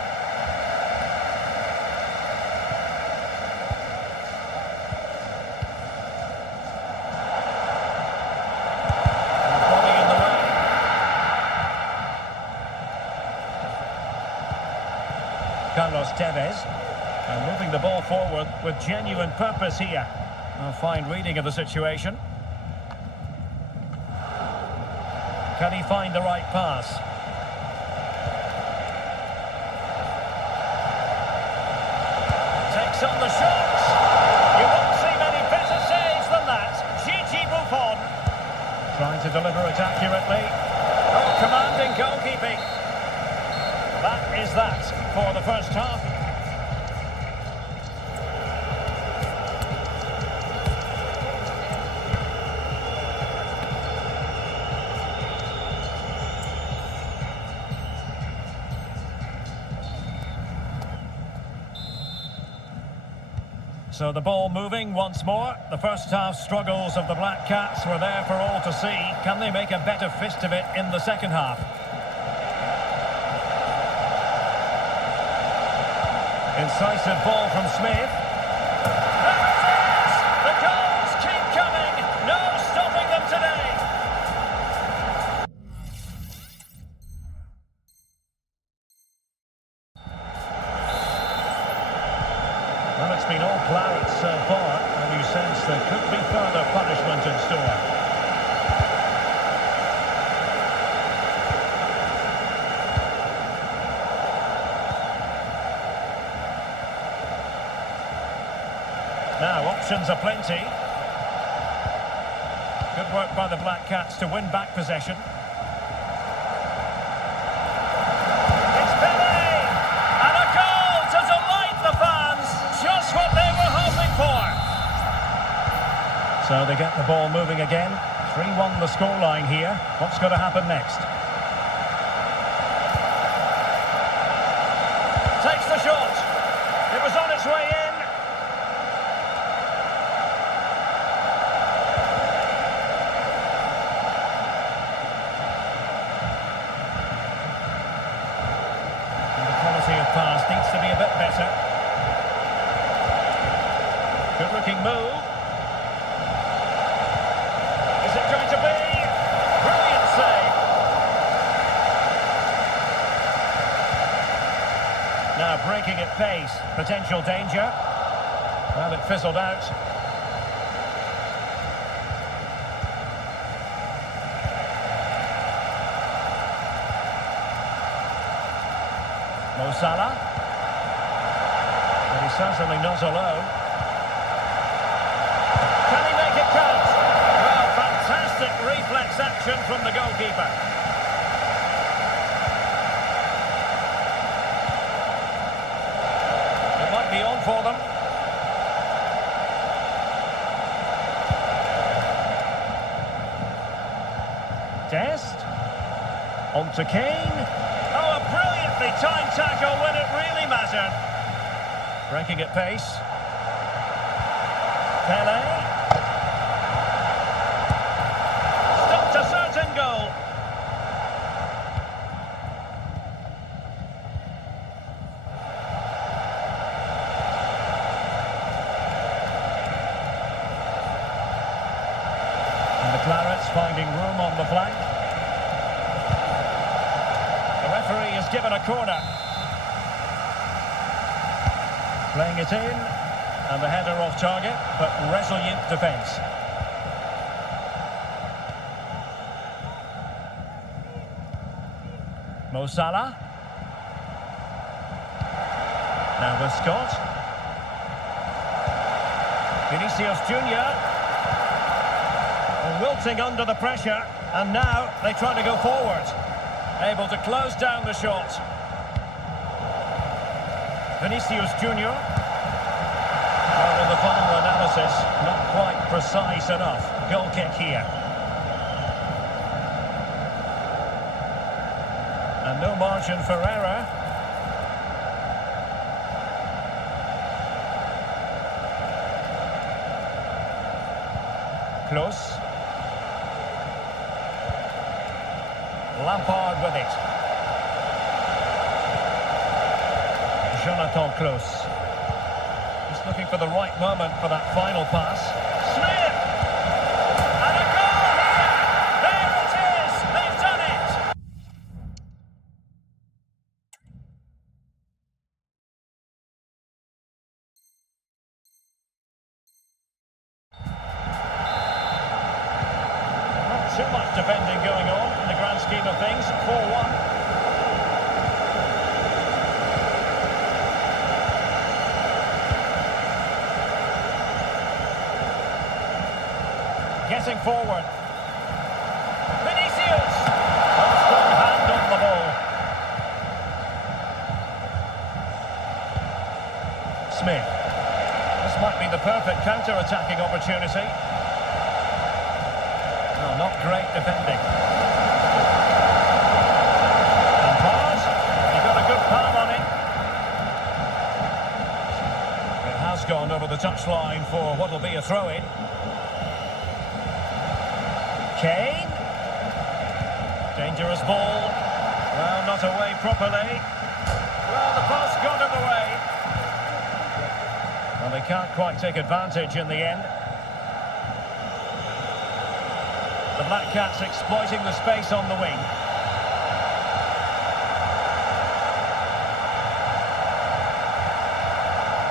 Carlos Tevez, and moving the ball forward with genuine purpose here. A fine reading of the situation. Can he find the right pass? Takes on the shot. You won't see many better saves than that. Gigi Buffon. Trying to deliver it accurately. Oh, commanding goalkeeping. That is that for the first half. So the ball moving once more. The first half struggles of the Black Cats were there for all to see. Can they make a better fist of it in the second half? Incisive ball from Smith. There it is! The goals keep coming! No stopping them today! Well, it's been all claret so far, and you sense there could be further punishment in store. Now, options are plenty. Good work by the Black Cats to win back possession. It's Pele! And a goal to delight the fans! Just what they were hoping for! So they get the ball moving again. 3-1 the scoreline here. What's going to happen next? Takes the shot. It was on its way in. Pass needs to be a bit better. Good looking move. Is it going to be? Brilliant save. Now breaking at pace. Potential danger. Well, it fizzled out. Mo Salah. But he's certainly not alone. Can he make it count? Well, fantastic reflex action from the goalkeeper. It might be on for them. Dest. On to Kane. Oh, a brilliantly timed tackle when it really mattered. Breaking at pace. Pele. Stopped a certain goal. And the Clarets finding room on the flank. The referee has given a corner. Playing it in, and the header off target, but resolute defence. Mo Salah. Now with Scott. Vinicius Junior. Wilting under the pressure, and now they try to go forward. Able to close down the shot. Vinicius Junior. Well, in the final analysis, not quite precise enough. Goal kick here. And no margin for error. Close. Lampard with it. Jonathan Close. Just looking for the right moment for that final pass. Smith! And a goal here! There it is! They've done it! Not too much defending going on in the grand scheme of things. 4-1. Getting forward. Vinicius! A strong hand on the ball. Smith. This might be the perfect counter-attacking opportunity. No, not great defending. Lampard. He got a good palm on it. It has gone over the touchline for what will be a throw-in. Kane. Dangerous ball. Well, not away properly. Well, the pass got in the way. Well, they can't quite take advantage in the end. The Black Cats exploiting the space on the wing.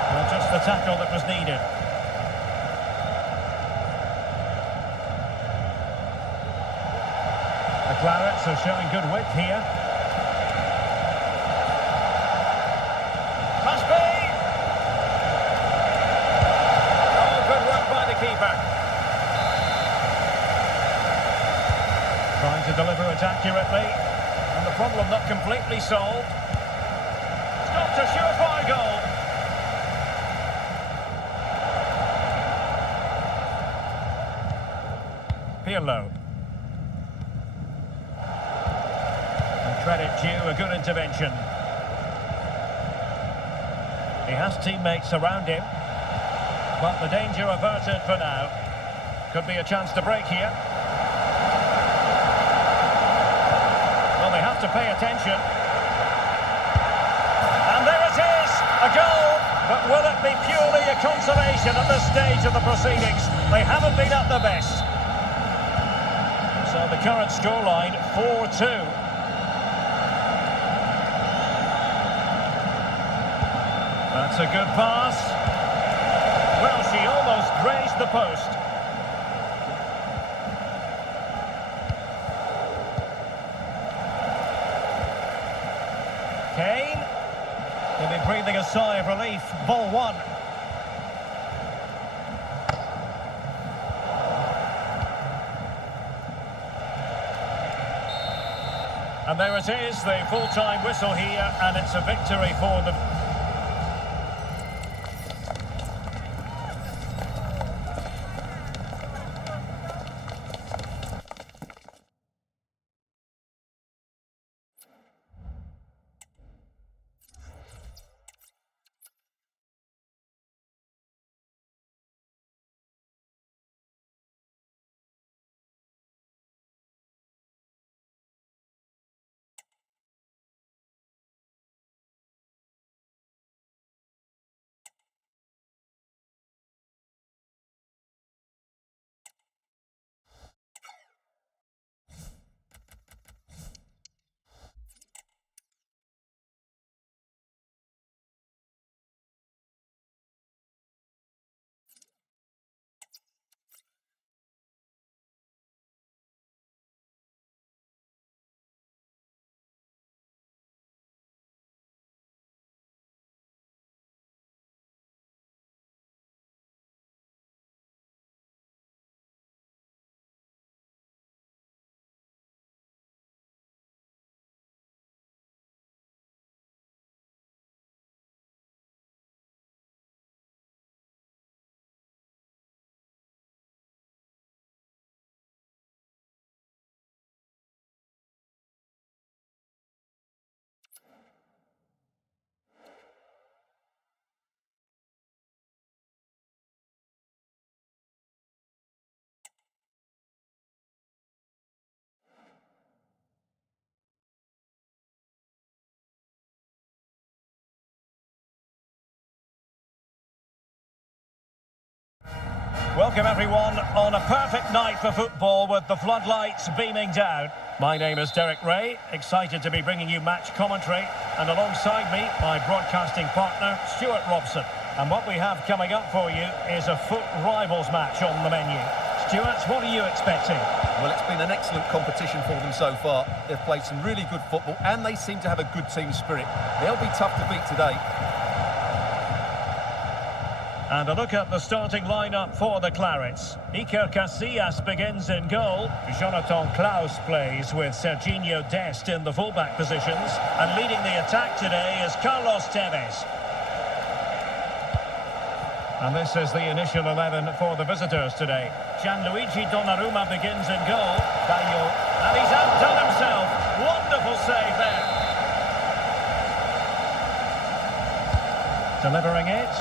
Well, just the tackle that was needed. The Clarets are showing good width here. Must be! Oh, good work by the keeper. Trying to deliver it accurately. And the problem not completely solved. Stopped a surefire goal. Pirlo. Credit due, a good intervention. He has teammates around him, but the danger averted for now. Could be a chance to break here. Well, they have to pay attention. And there it is, a goal, but will it be purely a consolation at this stage of the proceedings? They haven't been at their best. So the current scoreline, 4-2. That's a good pass. Well, she almost grazed the post. Kane. He'll be breathing a sigh of relief. Ball one. And there it is, the full-time whistle here, and it's a victory for them. Welcome everyone on a perfect night for football with the floodlights beaming down. My name is Derek Ray, excited to be bringing you match commentary, and alongside me, my broadcasting partner, Stuart Robson. And what we have coming up for you is a foot rivals match on the menu. Stuart, what are you expecting? Well, it's been an excellent competition for them so far. They've played some really good football and they seem to have a good team spirit. They'll be tough to beat today. And a look at the starting lineup for the Clarets. Iker Casillas begins in goal. Jonathan Klaus plays with Serginho Dest in the fullback positions. And leading the attack today is Carlos Tevez. And this is the initial 11 for the visitors today. Gianluigi Donnarumma begins in goal. Bayo, and he's outdone himself. Wonderful save there. Delivering it.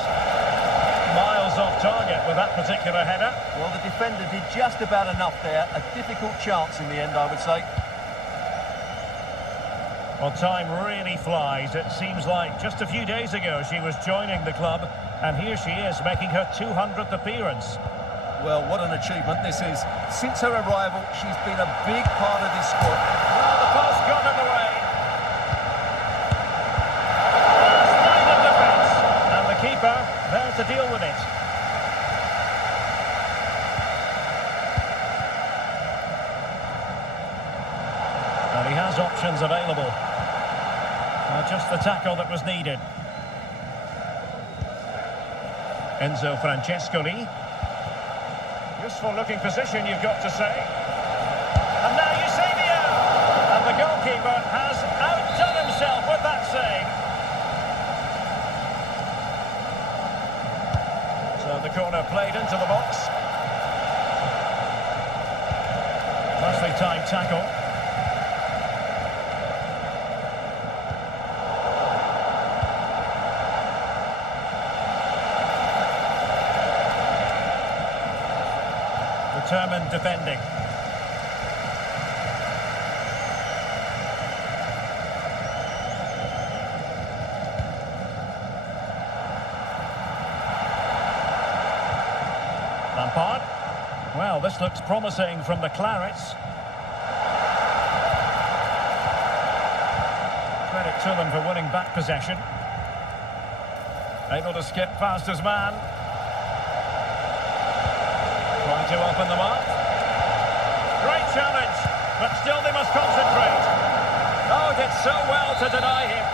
Miles off target with that particular header. Well, the defender did just about enough there. A difficult chance in the end, I would say. Well, time really flies. It seems like just a few days ago she was joining the club, and here she is making her 200th appearance. Well, what an achievement this is. Since her arrival, she's been a big part of this squad. Well, the pass got in the way. First line of defence, and the keeper there to deal with it. And he has options available. Just the tackle that was needed. Enzo Francescoli. Useful looking position, you've got to say. And now Eusebio! And the goalkeeper has outdone himself with that save. So the corner played into the box. Nicely timed tackle. Determined defending. Lampard. Well, this looks promising from the Clarets. Credit to them for winning back possession. Able to skip past his man. Trying to open them up. Great challenge, but still they must concentrate. Oh, did so well to deny him.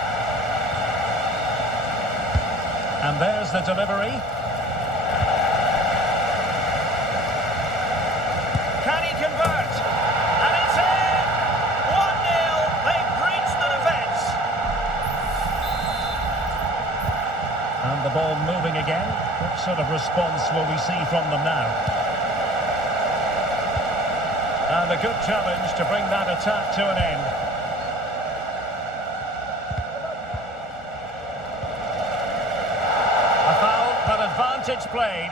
And there's the delivery. Can he convert? And it's in! 1-0. They've breached the defence. And the ball moving again. What sort of response will we see from them now? And a good challenge to bring that attack to an end. A foul, but advantage played.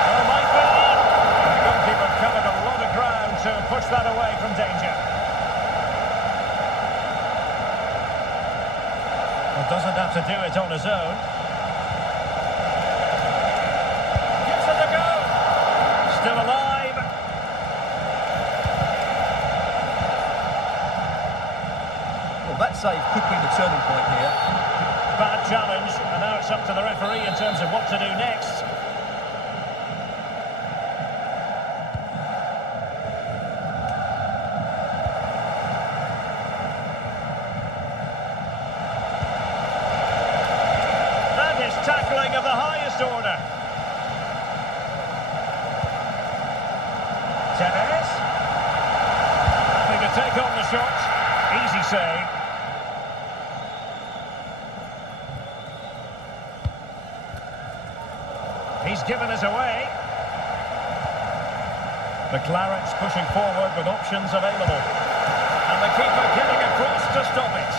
Oh, might be. The goalkeeper covered a lot of ground to push that away from danger. Well, doesn't have to do it on his own. Still alive. Well, that save could be the turning point here. Bad challenge, and now it's up to the referee in terms of what to do next. That is tackling of the highest order. Tevez. Having to take on the shot. Easy save. He's given us away. The Clarets pushing forward with options available. And the keeper getting across to stop it.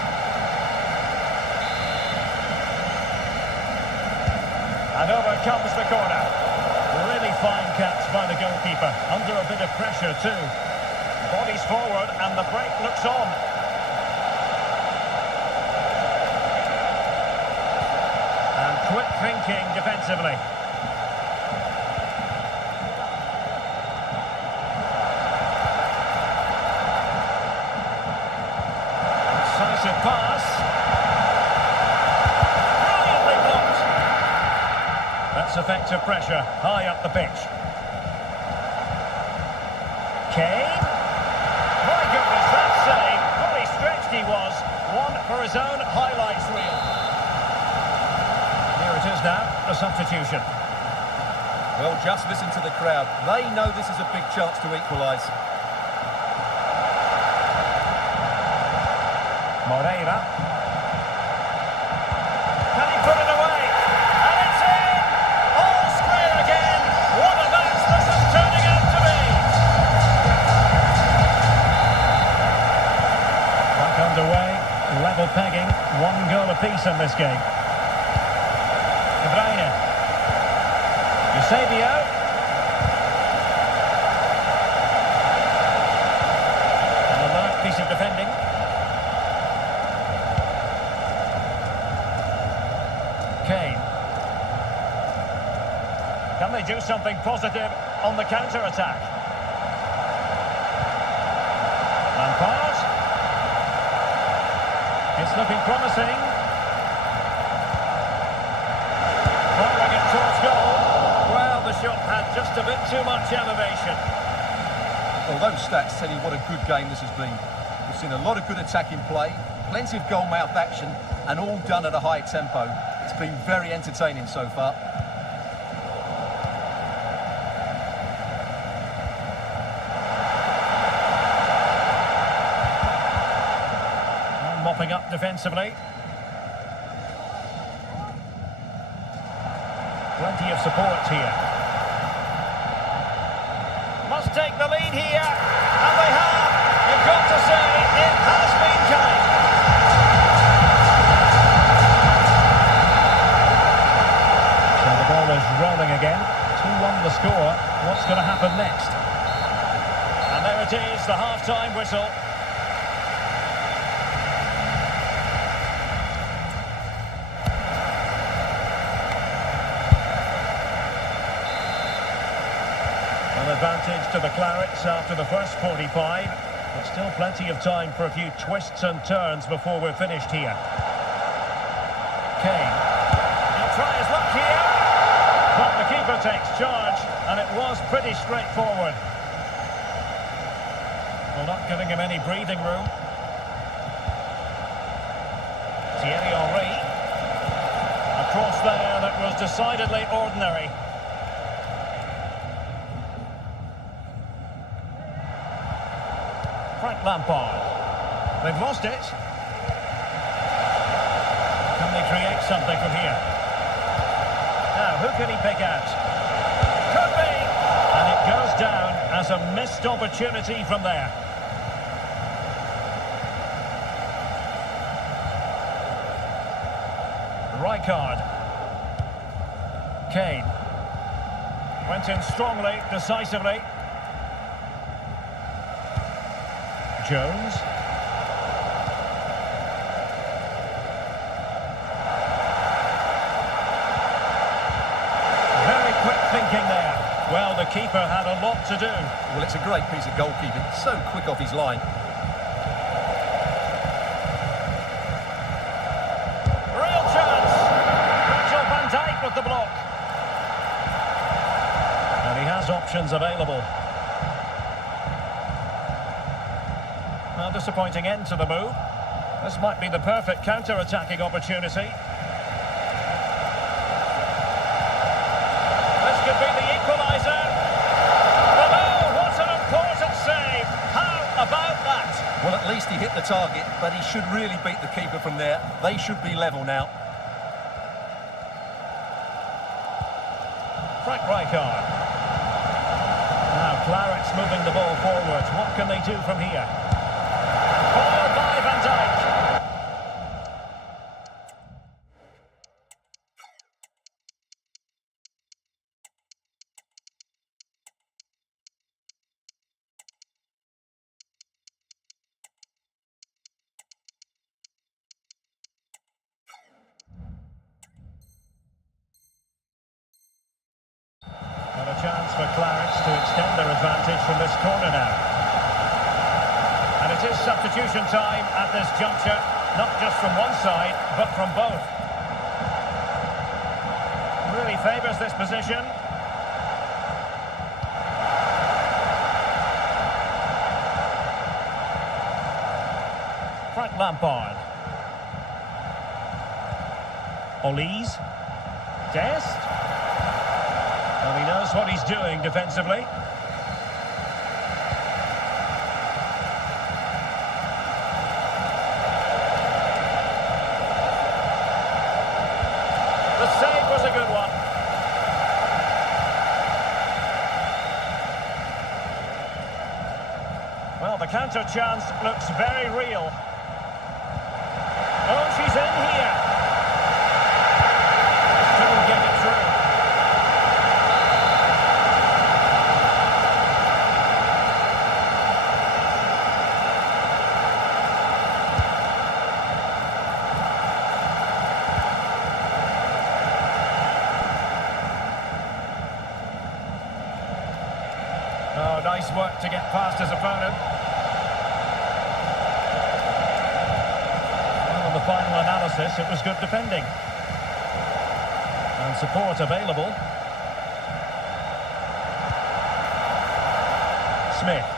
And over comes the corner. Really fine catch by the goalkeeper, under a bit of pressure too. Bodies forward and the break looks on. And thinking defensively. Decisive pass. Brilliantly blocked. That's effective pressure, high up the pitch. Kane. My goodness, that save. Fully stretched he was. One for his own highlights reel. Here it is now, the substitution. Well, just listen to the crowd. They know this is a big chance to equalise. Moreira. Can he put it away? And it's in! All square again! What a match this is turning out to be! Back underway, level pegging, 1 goal apiece in this game. De Bruyne. Eusebio. An alert piece of defending. Kane. Can they do something positive on the counter-attack? Lampard. It's looking promising. Firing it towards goal. Well, the shot had just a bit too much elevation. Well, those stats tell you what a good game this has been. We've seen a lot of good attacking play, plenty of goal-mouth action, and all done at a high tempo. It's been very entertaining so far. And mopping up defensively. Plenty of support here. Must take the lead here, and they have. You've got to say, it has been coming. So the ball is rolling again. 2-1 the score. What's going to happen next? And there it is, the half-time whistle. An advantage to the Clarets after the first 45, but still plenty of time for a few twists and turns before we're finished here. Kane. He'll try his luck here, but the keeper takes charge, and it was pretty straightforward. Well, not giving him any breathing room. Thierry Henry. A cross there that was decidedly ordinary. Frank Lampard. They've lost it. Can they create something from here? Now, who can he pick out? Could be! And it goes down as a missed opportunity from there. Rijkaard. Kane. Went in strongly, decisively. Jones. Very quick thinking there. Well, the keeper had a lot to do. Well, it's a great piece of goalkeeping. So quick off his line. Real chance. Virgil van Dijk with the block. And he has options available. Well, disappointing end to the move. This might be the perfect counter-attacking opportunity. This could be the equaliser. But oh, what an important save. How about that? Well, at least he hit the target, but he should really beat the keeper from there. They should be level now. Frank Rijkaard. Now, Clarets moving the ball forwards. What can they do from here? Followed by Van Dijk. chance for Clarets to extend their advantage from this corner now. And it is substitution time at this juncture, not just from one side, but from both. Really favours this position. Frank Lampard. ealezr. Dest. Well, he knows what he's doing defensively. The save was a good one. Well, the counter chance looks very real. Oh, she's in here. Couldn't get it through. Oh, nice work to get past his opponent. Well, in the final analysis, it was good defending. And support available. Smith.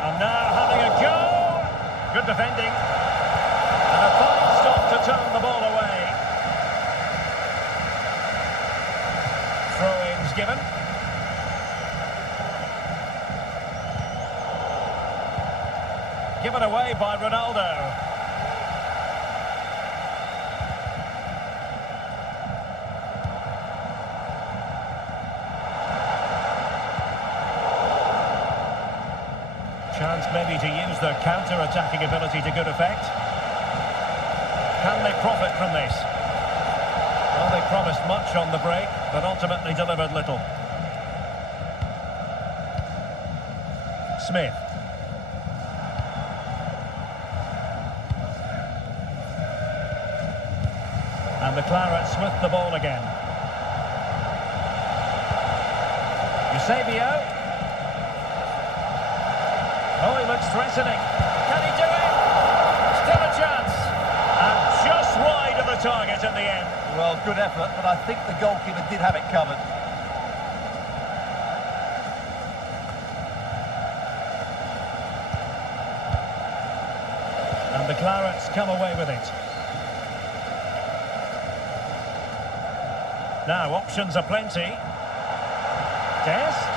And now having a go. Good defending. And a fine stop to turn the ball away. Throw-ins given. Given away by Ronaldo. Chance maybe to use their counter-attacking ability to good effect. Can they profit from this? Well, they promised much on the break, but ultimately delivered little. Smith. And the Clarets with the ball again. Eusebio. Oh, he looks threatening. Can he do it? Still a chance. And just wide of the target at the end. Well, good effort, but I think the goalkeeper did have it covered. And the Clarets come away with it. Now, options are plenty. Dest.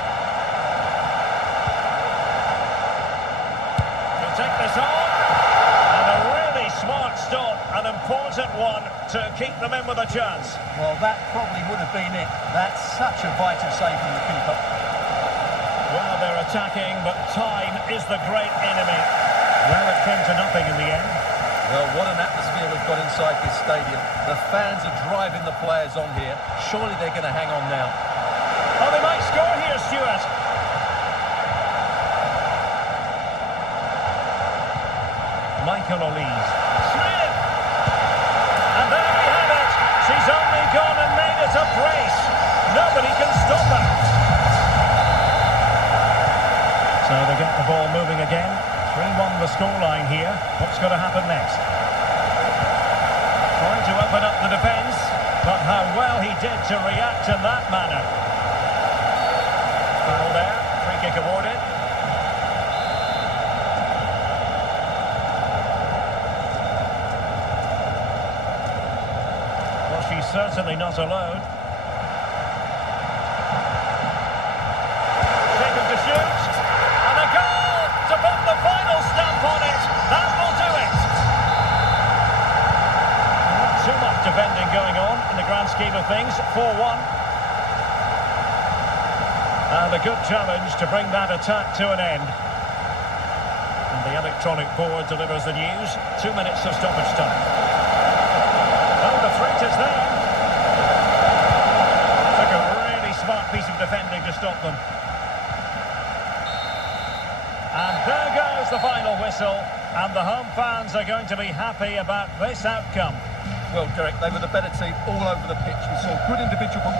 He'll take this on. And a really smart stop, an important one to keep them in with a chance. Well, that probably would have been it. That's such a vital save from the keeper. Well, they're attacking, but time is the great enemy. Well, it came to nothing in the end. Well, what an atmosphere we've got inside this stadium. The fans are driving the players on here. Surely they're going to hang on now. Oh, they might score here, Stuart. Michael ealezr. Smith! And there we have it. She's only gone and made it a brace. Nobody can stop her. So they get the ball moving again. 3-1 the scoreline here. What's going to happen next? Trying to open up the defence, but how well he did to react in that manner. Foul there, free kick awarded. Well, she's certainly not alone. Taken to shoot, and a goal to put the final stamp on it. That will do it. Not too much defending going on in the grand scheme of things. 4-1. And a good challenge to bring that attack to an end. And the electronic board delivers the news. 2 minutes of stoppage time. Oh, the threat is there. Took a really smart piece of defending to stop them. And there goes the final whistle. And the home fans are going to be happy about this outcome. Well, Derek, they were the better team all over the pitch. We saw good individual...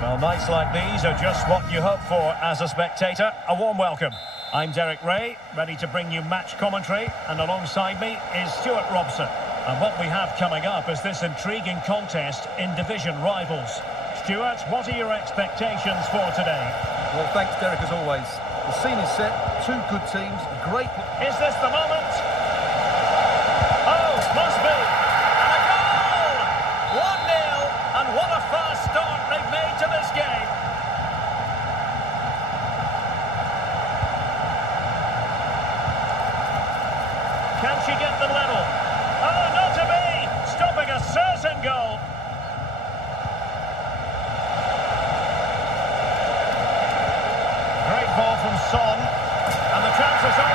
Well, nights like these are just what you hope for as a spectator. A warm welcome. I'm Derek Ray, ready to bring you match commentary, and alongside me is Stuart Robson. And what we have coming up is this intriguing contest in division rivals. Stuart, what are your expectations for today? Well, thanks, Derek, as always. The scene is set, two good teams, great... Is this the moment? Oh, must be. And a goal! 1-0, and what a fast start they've made to this game. Can she get them level? Oh, not to be! Stopping a certain goal. Great ball from Son, and the chance is on,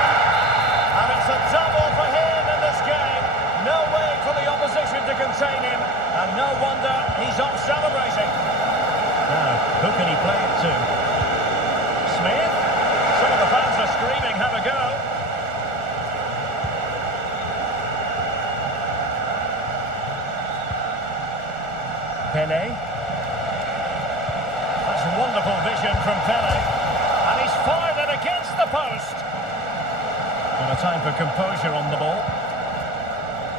and it's a double for him in this game. No way for the opposition to contain him, and no wonder he's off celebrating. Now, who can he play it to? Smith? Some of the fans are screaming, have a go. Pele. That's wonderful vision from Pele. And he's fired it against the post. And a time for composure on the ball.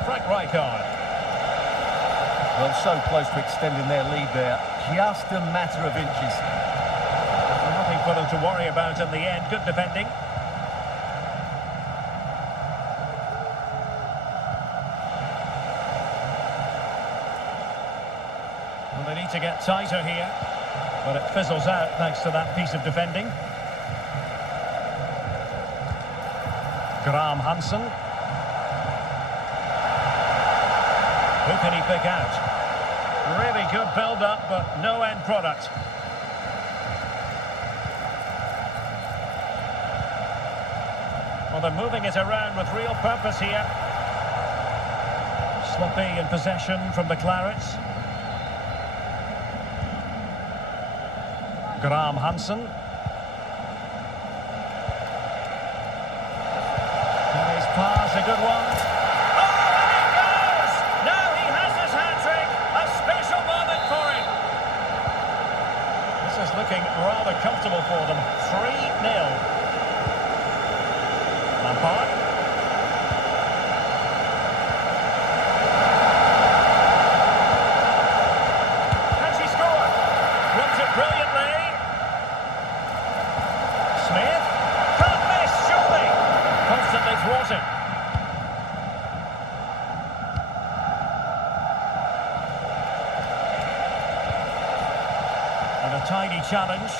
Frank Rijkaard. Well, so close to extending their lead there. Just a matter of inches. Nothing for them to worry about in the end. Good defending. Well, they need to get tighter here. But it fizzles out thanks to that piece of defending. Graham Hansen. Who can he pick out? Really good build-up, but no end product. Well, they're moving it around with real purpose here. Sloppy in possession from the Clarets. Graham Hansen. And his pass, a good one. Oh, and he goes! Now he has his hat-trick. A special moment for him. This is looking rather comfortable for them. 3-0. Lampard. Can she score? Runs it brilliantly. Smith. Can't miss, surely. Constantly thwarted. And a tiny challenge.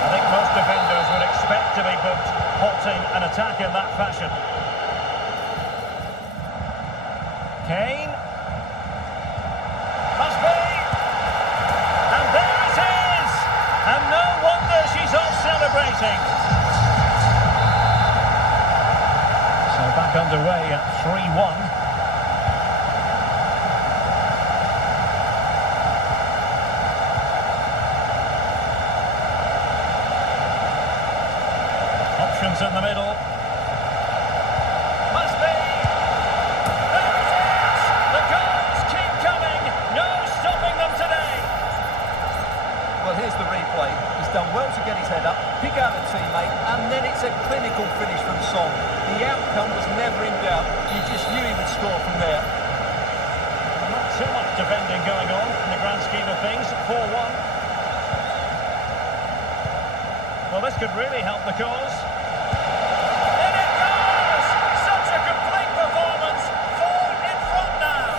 I think most defenders would expect to be booked, halting an attack in that fashion. Kane. Must be. And there it is! And no wonder she's off celebrating. So back underway at 3-1. Options in the middle. Must be. There it is! The goals keep coming. No stopping them today. Well, here's the replay. He's done well to get his head up, pick out a teammate, and then it's a clinical finish from Son. The outcome was never in doubt. You just knew he would score from there. Not too much defending going on in the grand scheme of things. 4-1. Well, this could really help the cause. In it goes! Such a complete performance. 4 in front now.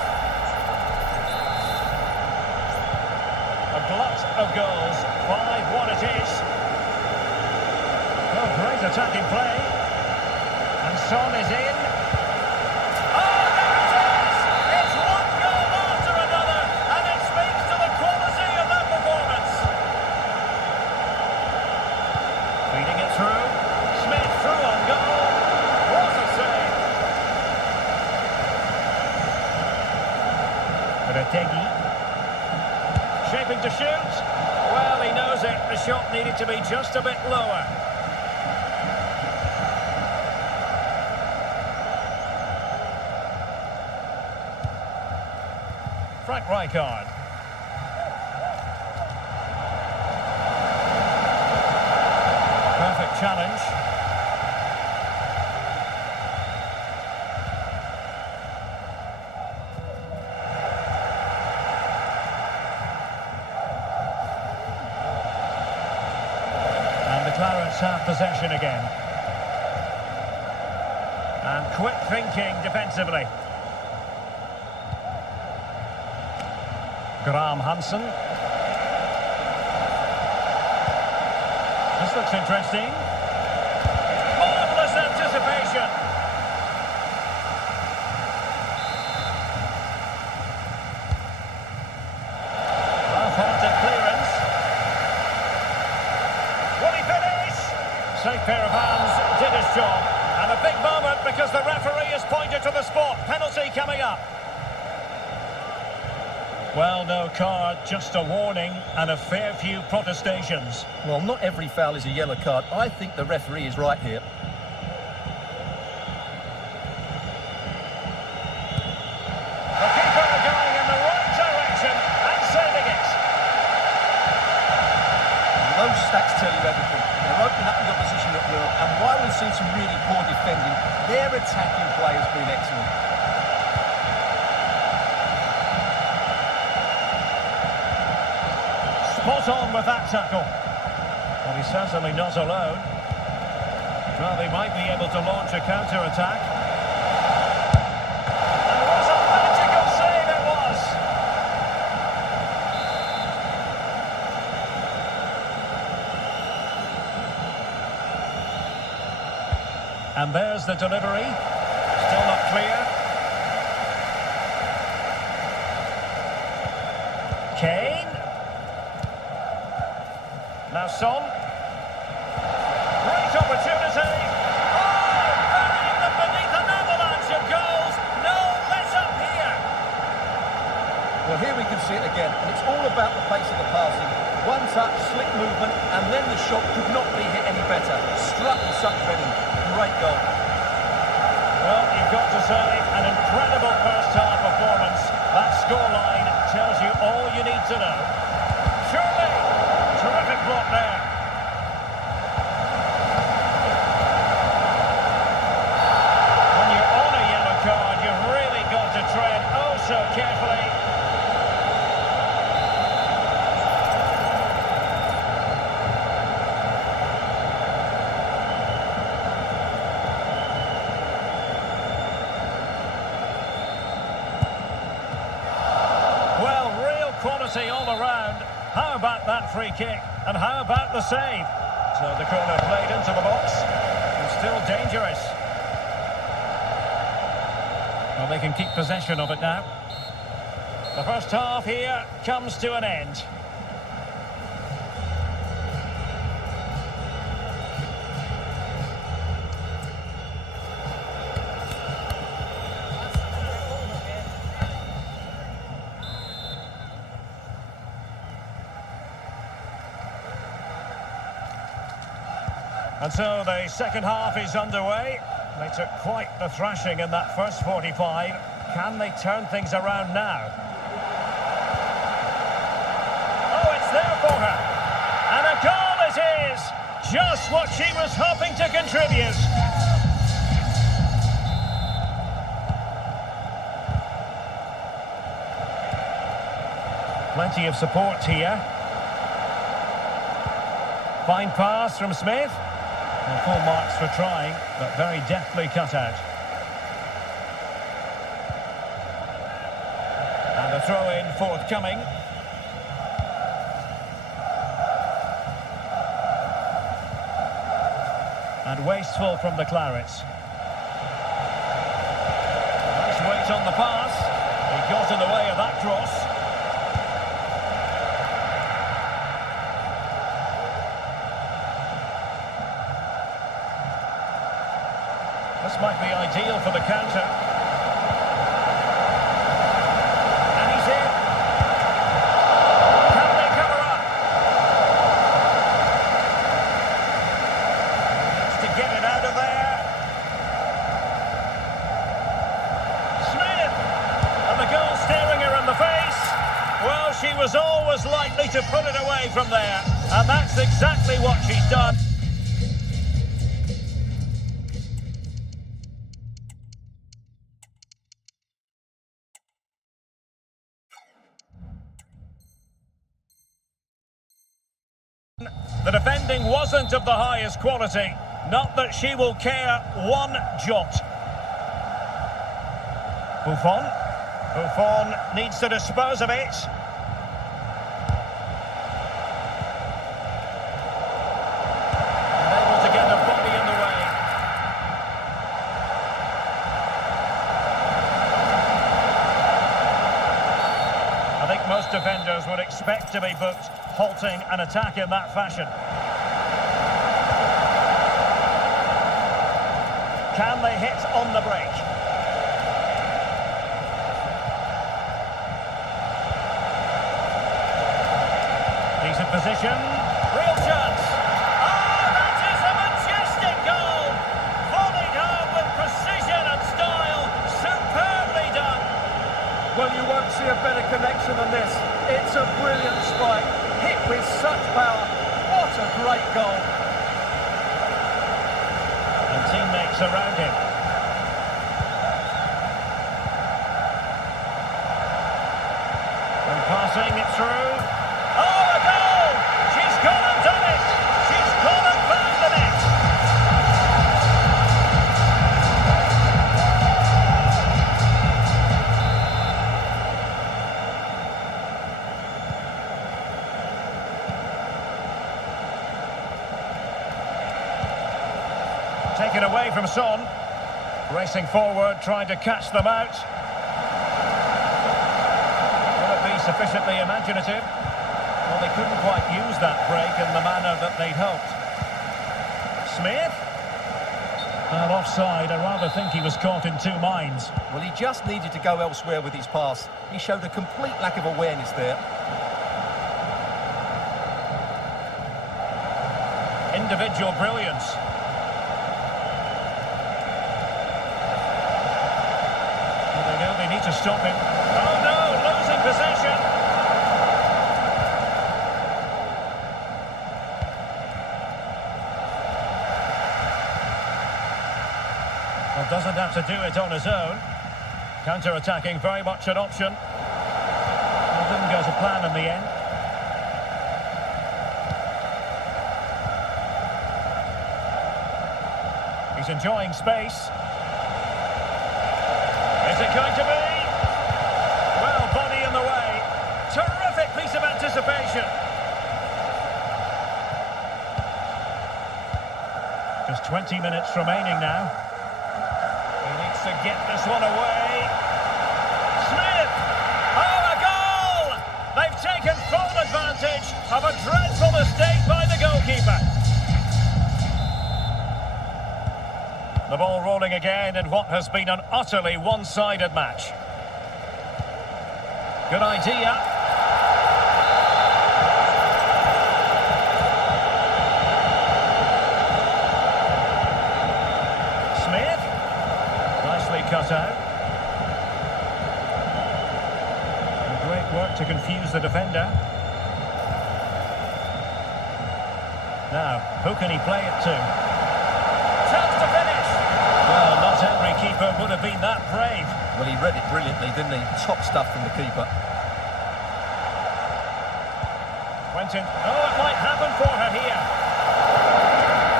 A glut of goals. 5-1 it is. Oh, great attacking play. And Son is in. Oh, there it is! It's one goal after another, and it speaks to the quality of that performance. Feeding it through. Smith through on goal. What a save. Retegui. Shaping to shoot. Well, he knows it. The shot needed to be just a bit lower. Frank Rijkaard. challenge. And the Clarets have possession again. And quick thinking defensively. Graham Hansen. This looks interesting. Marvellous anticipation. Well-thought clearance. Will he finish? Safe pair of hands, did his job. And a big moment because the referee has pointed to the spot. Penalty coming up. Well, no card, just a warning and a fair few protestations. Well, not every foul is a yellow card. I think the referee is right here. The keeper going in the right direction and saving it. Those stats tell you everything. They're opening up the opposition at will, and while we've seen some really poor defending, their attacking play has been excellent. Spot on with that tackle. Well, he's certainly not alone. Well, they might be able to launch a counter-attack. And it was a magical save, it was! And there's the delivery. Still not clear. Kane. Now Son. Great opportunity. Oh, burying them beneath an avalanche of goals. No let up here. Well, here we can see it again, and it's all about the pace of the passing. One touch, slick movement, and then the shot could not be hit any better. Struck with such venom. Great goal. Well, you've got to say, an incredible first-half performance. That scoreline tells you all you need to know. Surely. Terrific block there. When you're on a yellow card, you've really got to tread oh so carefully. Well, real quality all around. How about that free kick? And how about the save? So the corner played into the box. And still dangerous. Well, they can keep possession of it now. The first half here comes to an end. And so the second half is underway. They took quite the thrashing in that first 45. Can they turn things around now? Oh, it's there for her. And a goal it is. Just what she was hoping to contribute. Plenty of support here. Fine pass from Smith. Well, full marks for trying, but very deftly cut out. And a throw-in forthcoming. And wasteful from the Clarets. Nice weight on the pass. He got in the way of that cross. This might be ideal for the counter. And he's in. Can they cover up? Needs to get it out of there. Smith! And the goal staring her in the face. Well, she was always likely to put it away from there. And that's exactly what she's done. passing wasn't of the highest quality. Not that she will care one jot. Buffon. Buffon needs to dispose of it. Unable to get the body in the way. I think most defenders would expect to be booked halting an attack in that fashion. Can they hit on the break? Decent position. Real chance. Oh, that is a majestic goal! Volleyed home with precision and style. Superbly done. Well, you won't see a better connection than this. It's a brilliant strike, hit with such power. What a great goal. And teammates around him. And passing it through. Oh, a goal! She's gone and done it! She's gone and found the net! Taken away from Son. Racing forward, trying to catch them out. Will it be sufficiently imaginative? Well, they couldn't quite use that break in the manner that they'd hoped. Smith? Well, offside. I rather think he was caught in two minds. Well, he just needed to go elsewhere with his pass. He showed a complete lack of awareness there. Individual brilliance. Well, they know they need to stop him. Oh no, losing possession. Well, doesn't have to do it on his own. Counter-attacking, very much an option. Well, didn't go to plan in the end. He's enjoying space. Is it going to be? Well, body in the way. Terrific piece of anticipation. Just 20 minutes remaining now. He needs to get this one away. Smith! Oh, a goal! They've taken full advantage of a dreadful mistake by the goalkeeper. The ball rolling again in what has been an utterly one-sided match. Good idea. Smith. Nicely cut out. And great work to confuse the defender. Now, who can he play it to? Chance to finish. Well, not every keeper would have been that brave. Well, he read it brilliantly, didn't he? Top stuff from the keeper. Quentin. Oh, it might happen for her here.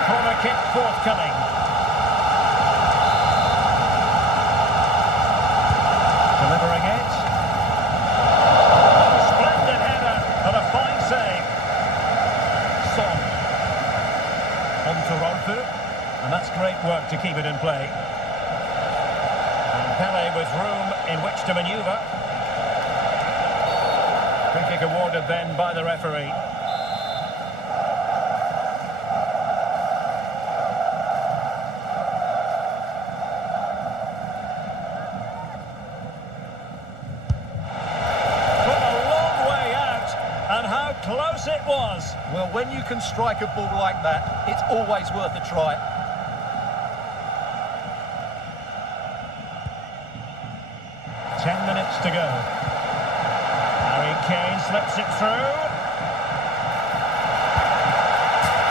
Corner kick forthcoming. Delivering it. Splendid header and a fine save. Son. On to Roat. And that's great work to keep it in play. And Pele with room in which to manoeuvre. Free kick awarded then by the referee. From a long way out, and how close it was. Well, when you can strike a ball like that, it's always worth a try. To go. Harry Kane slips it through.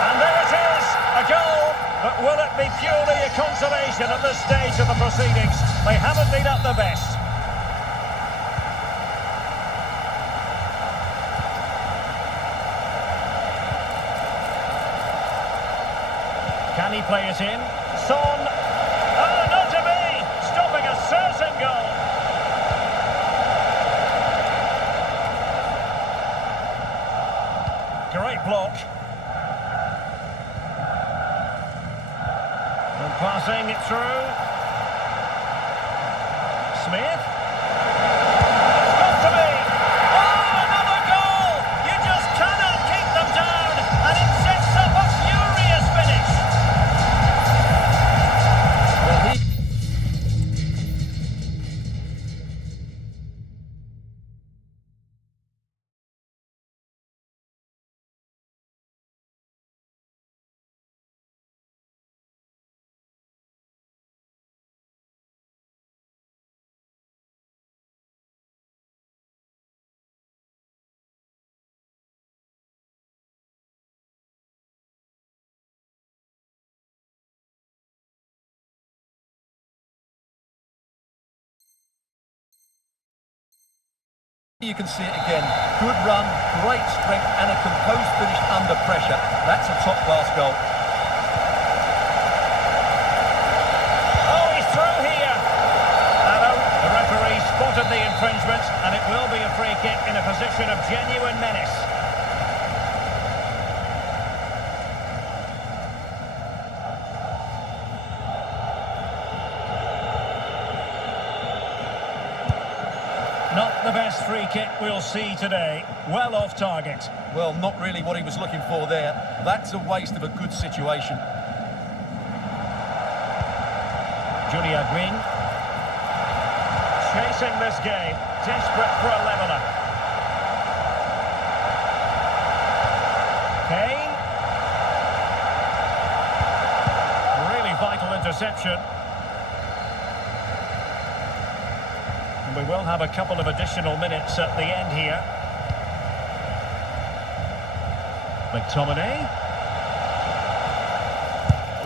And there it is, a goal. But will it be purely a consolation at this stage of the proceedings? They haven't been at their best. Can he play it in? Son. Oh, not to be! Stopping a certain goal. Great block. And passing it through. Smith. It's got to be. Oh, another goal! You just cannot keep them down, and it sets up a furious finish. Well, you can see it again. Good run, great strength, and a composed finish under pressure. That's a top-class goal. Oh, he's through here. The referee spotted the infringement, and it will be a free kick in a position of genuine menace. Not the best free kick we'll see today. Well off target. Well, not really what he was looking for there. That's a waste of a good situation. Julia Green. Chasing this game. Desperate for a leveller. Kane. Really vital interception. And we will have a couple of additional minutes at the end here. McTominay.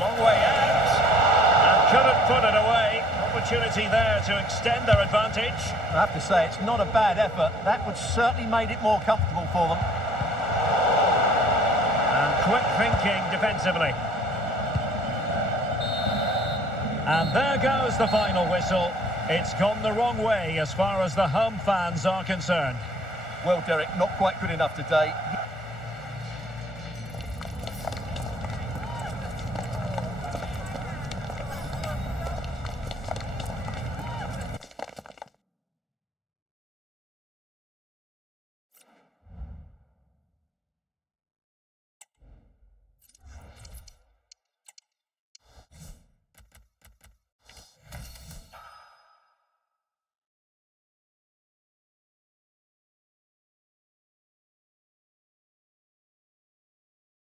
Long way out. And couldn't put it away. Opportunity there to extend their advantage. I have to say, it's not a bad effort. That would certainly made it more comfortable for them. And quick thinking defensively. And there goes the final whistle. It's gone the wrong way as far as the home fans are concerned. Well, Derek, not quite good enough today.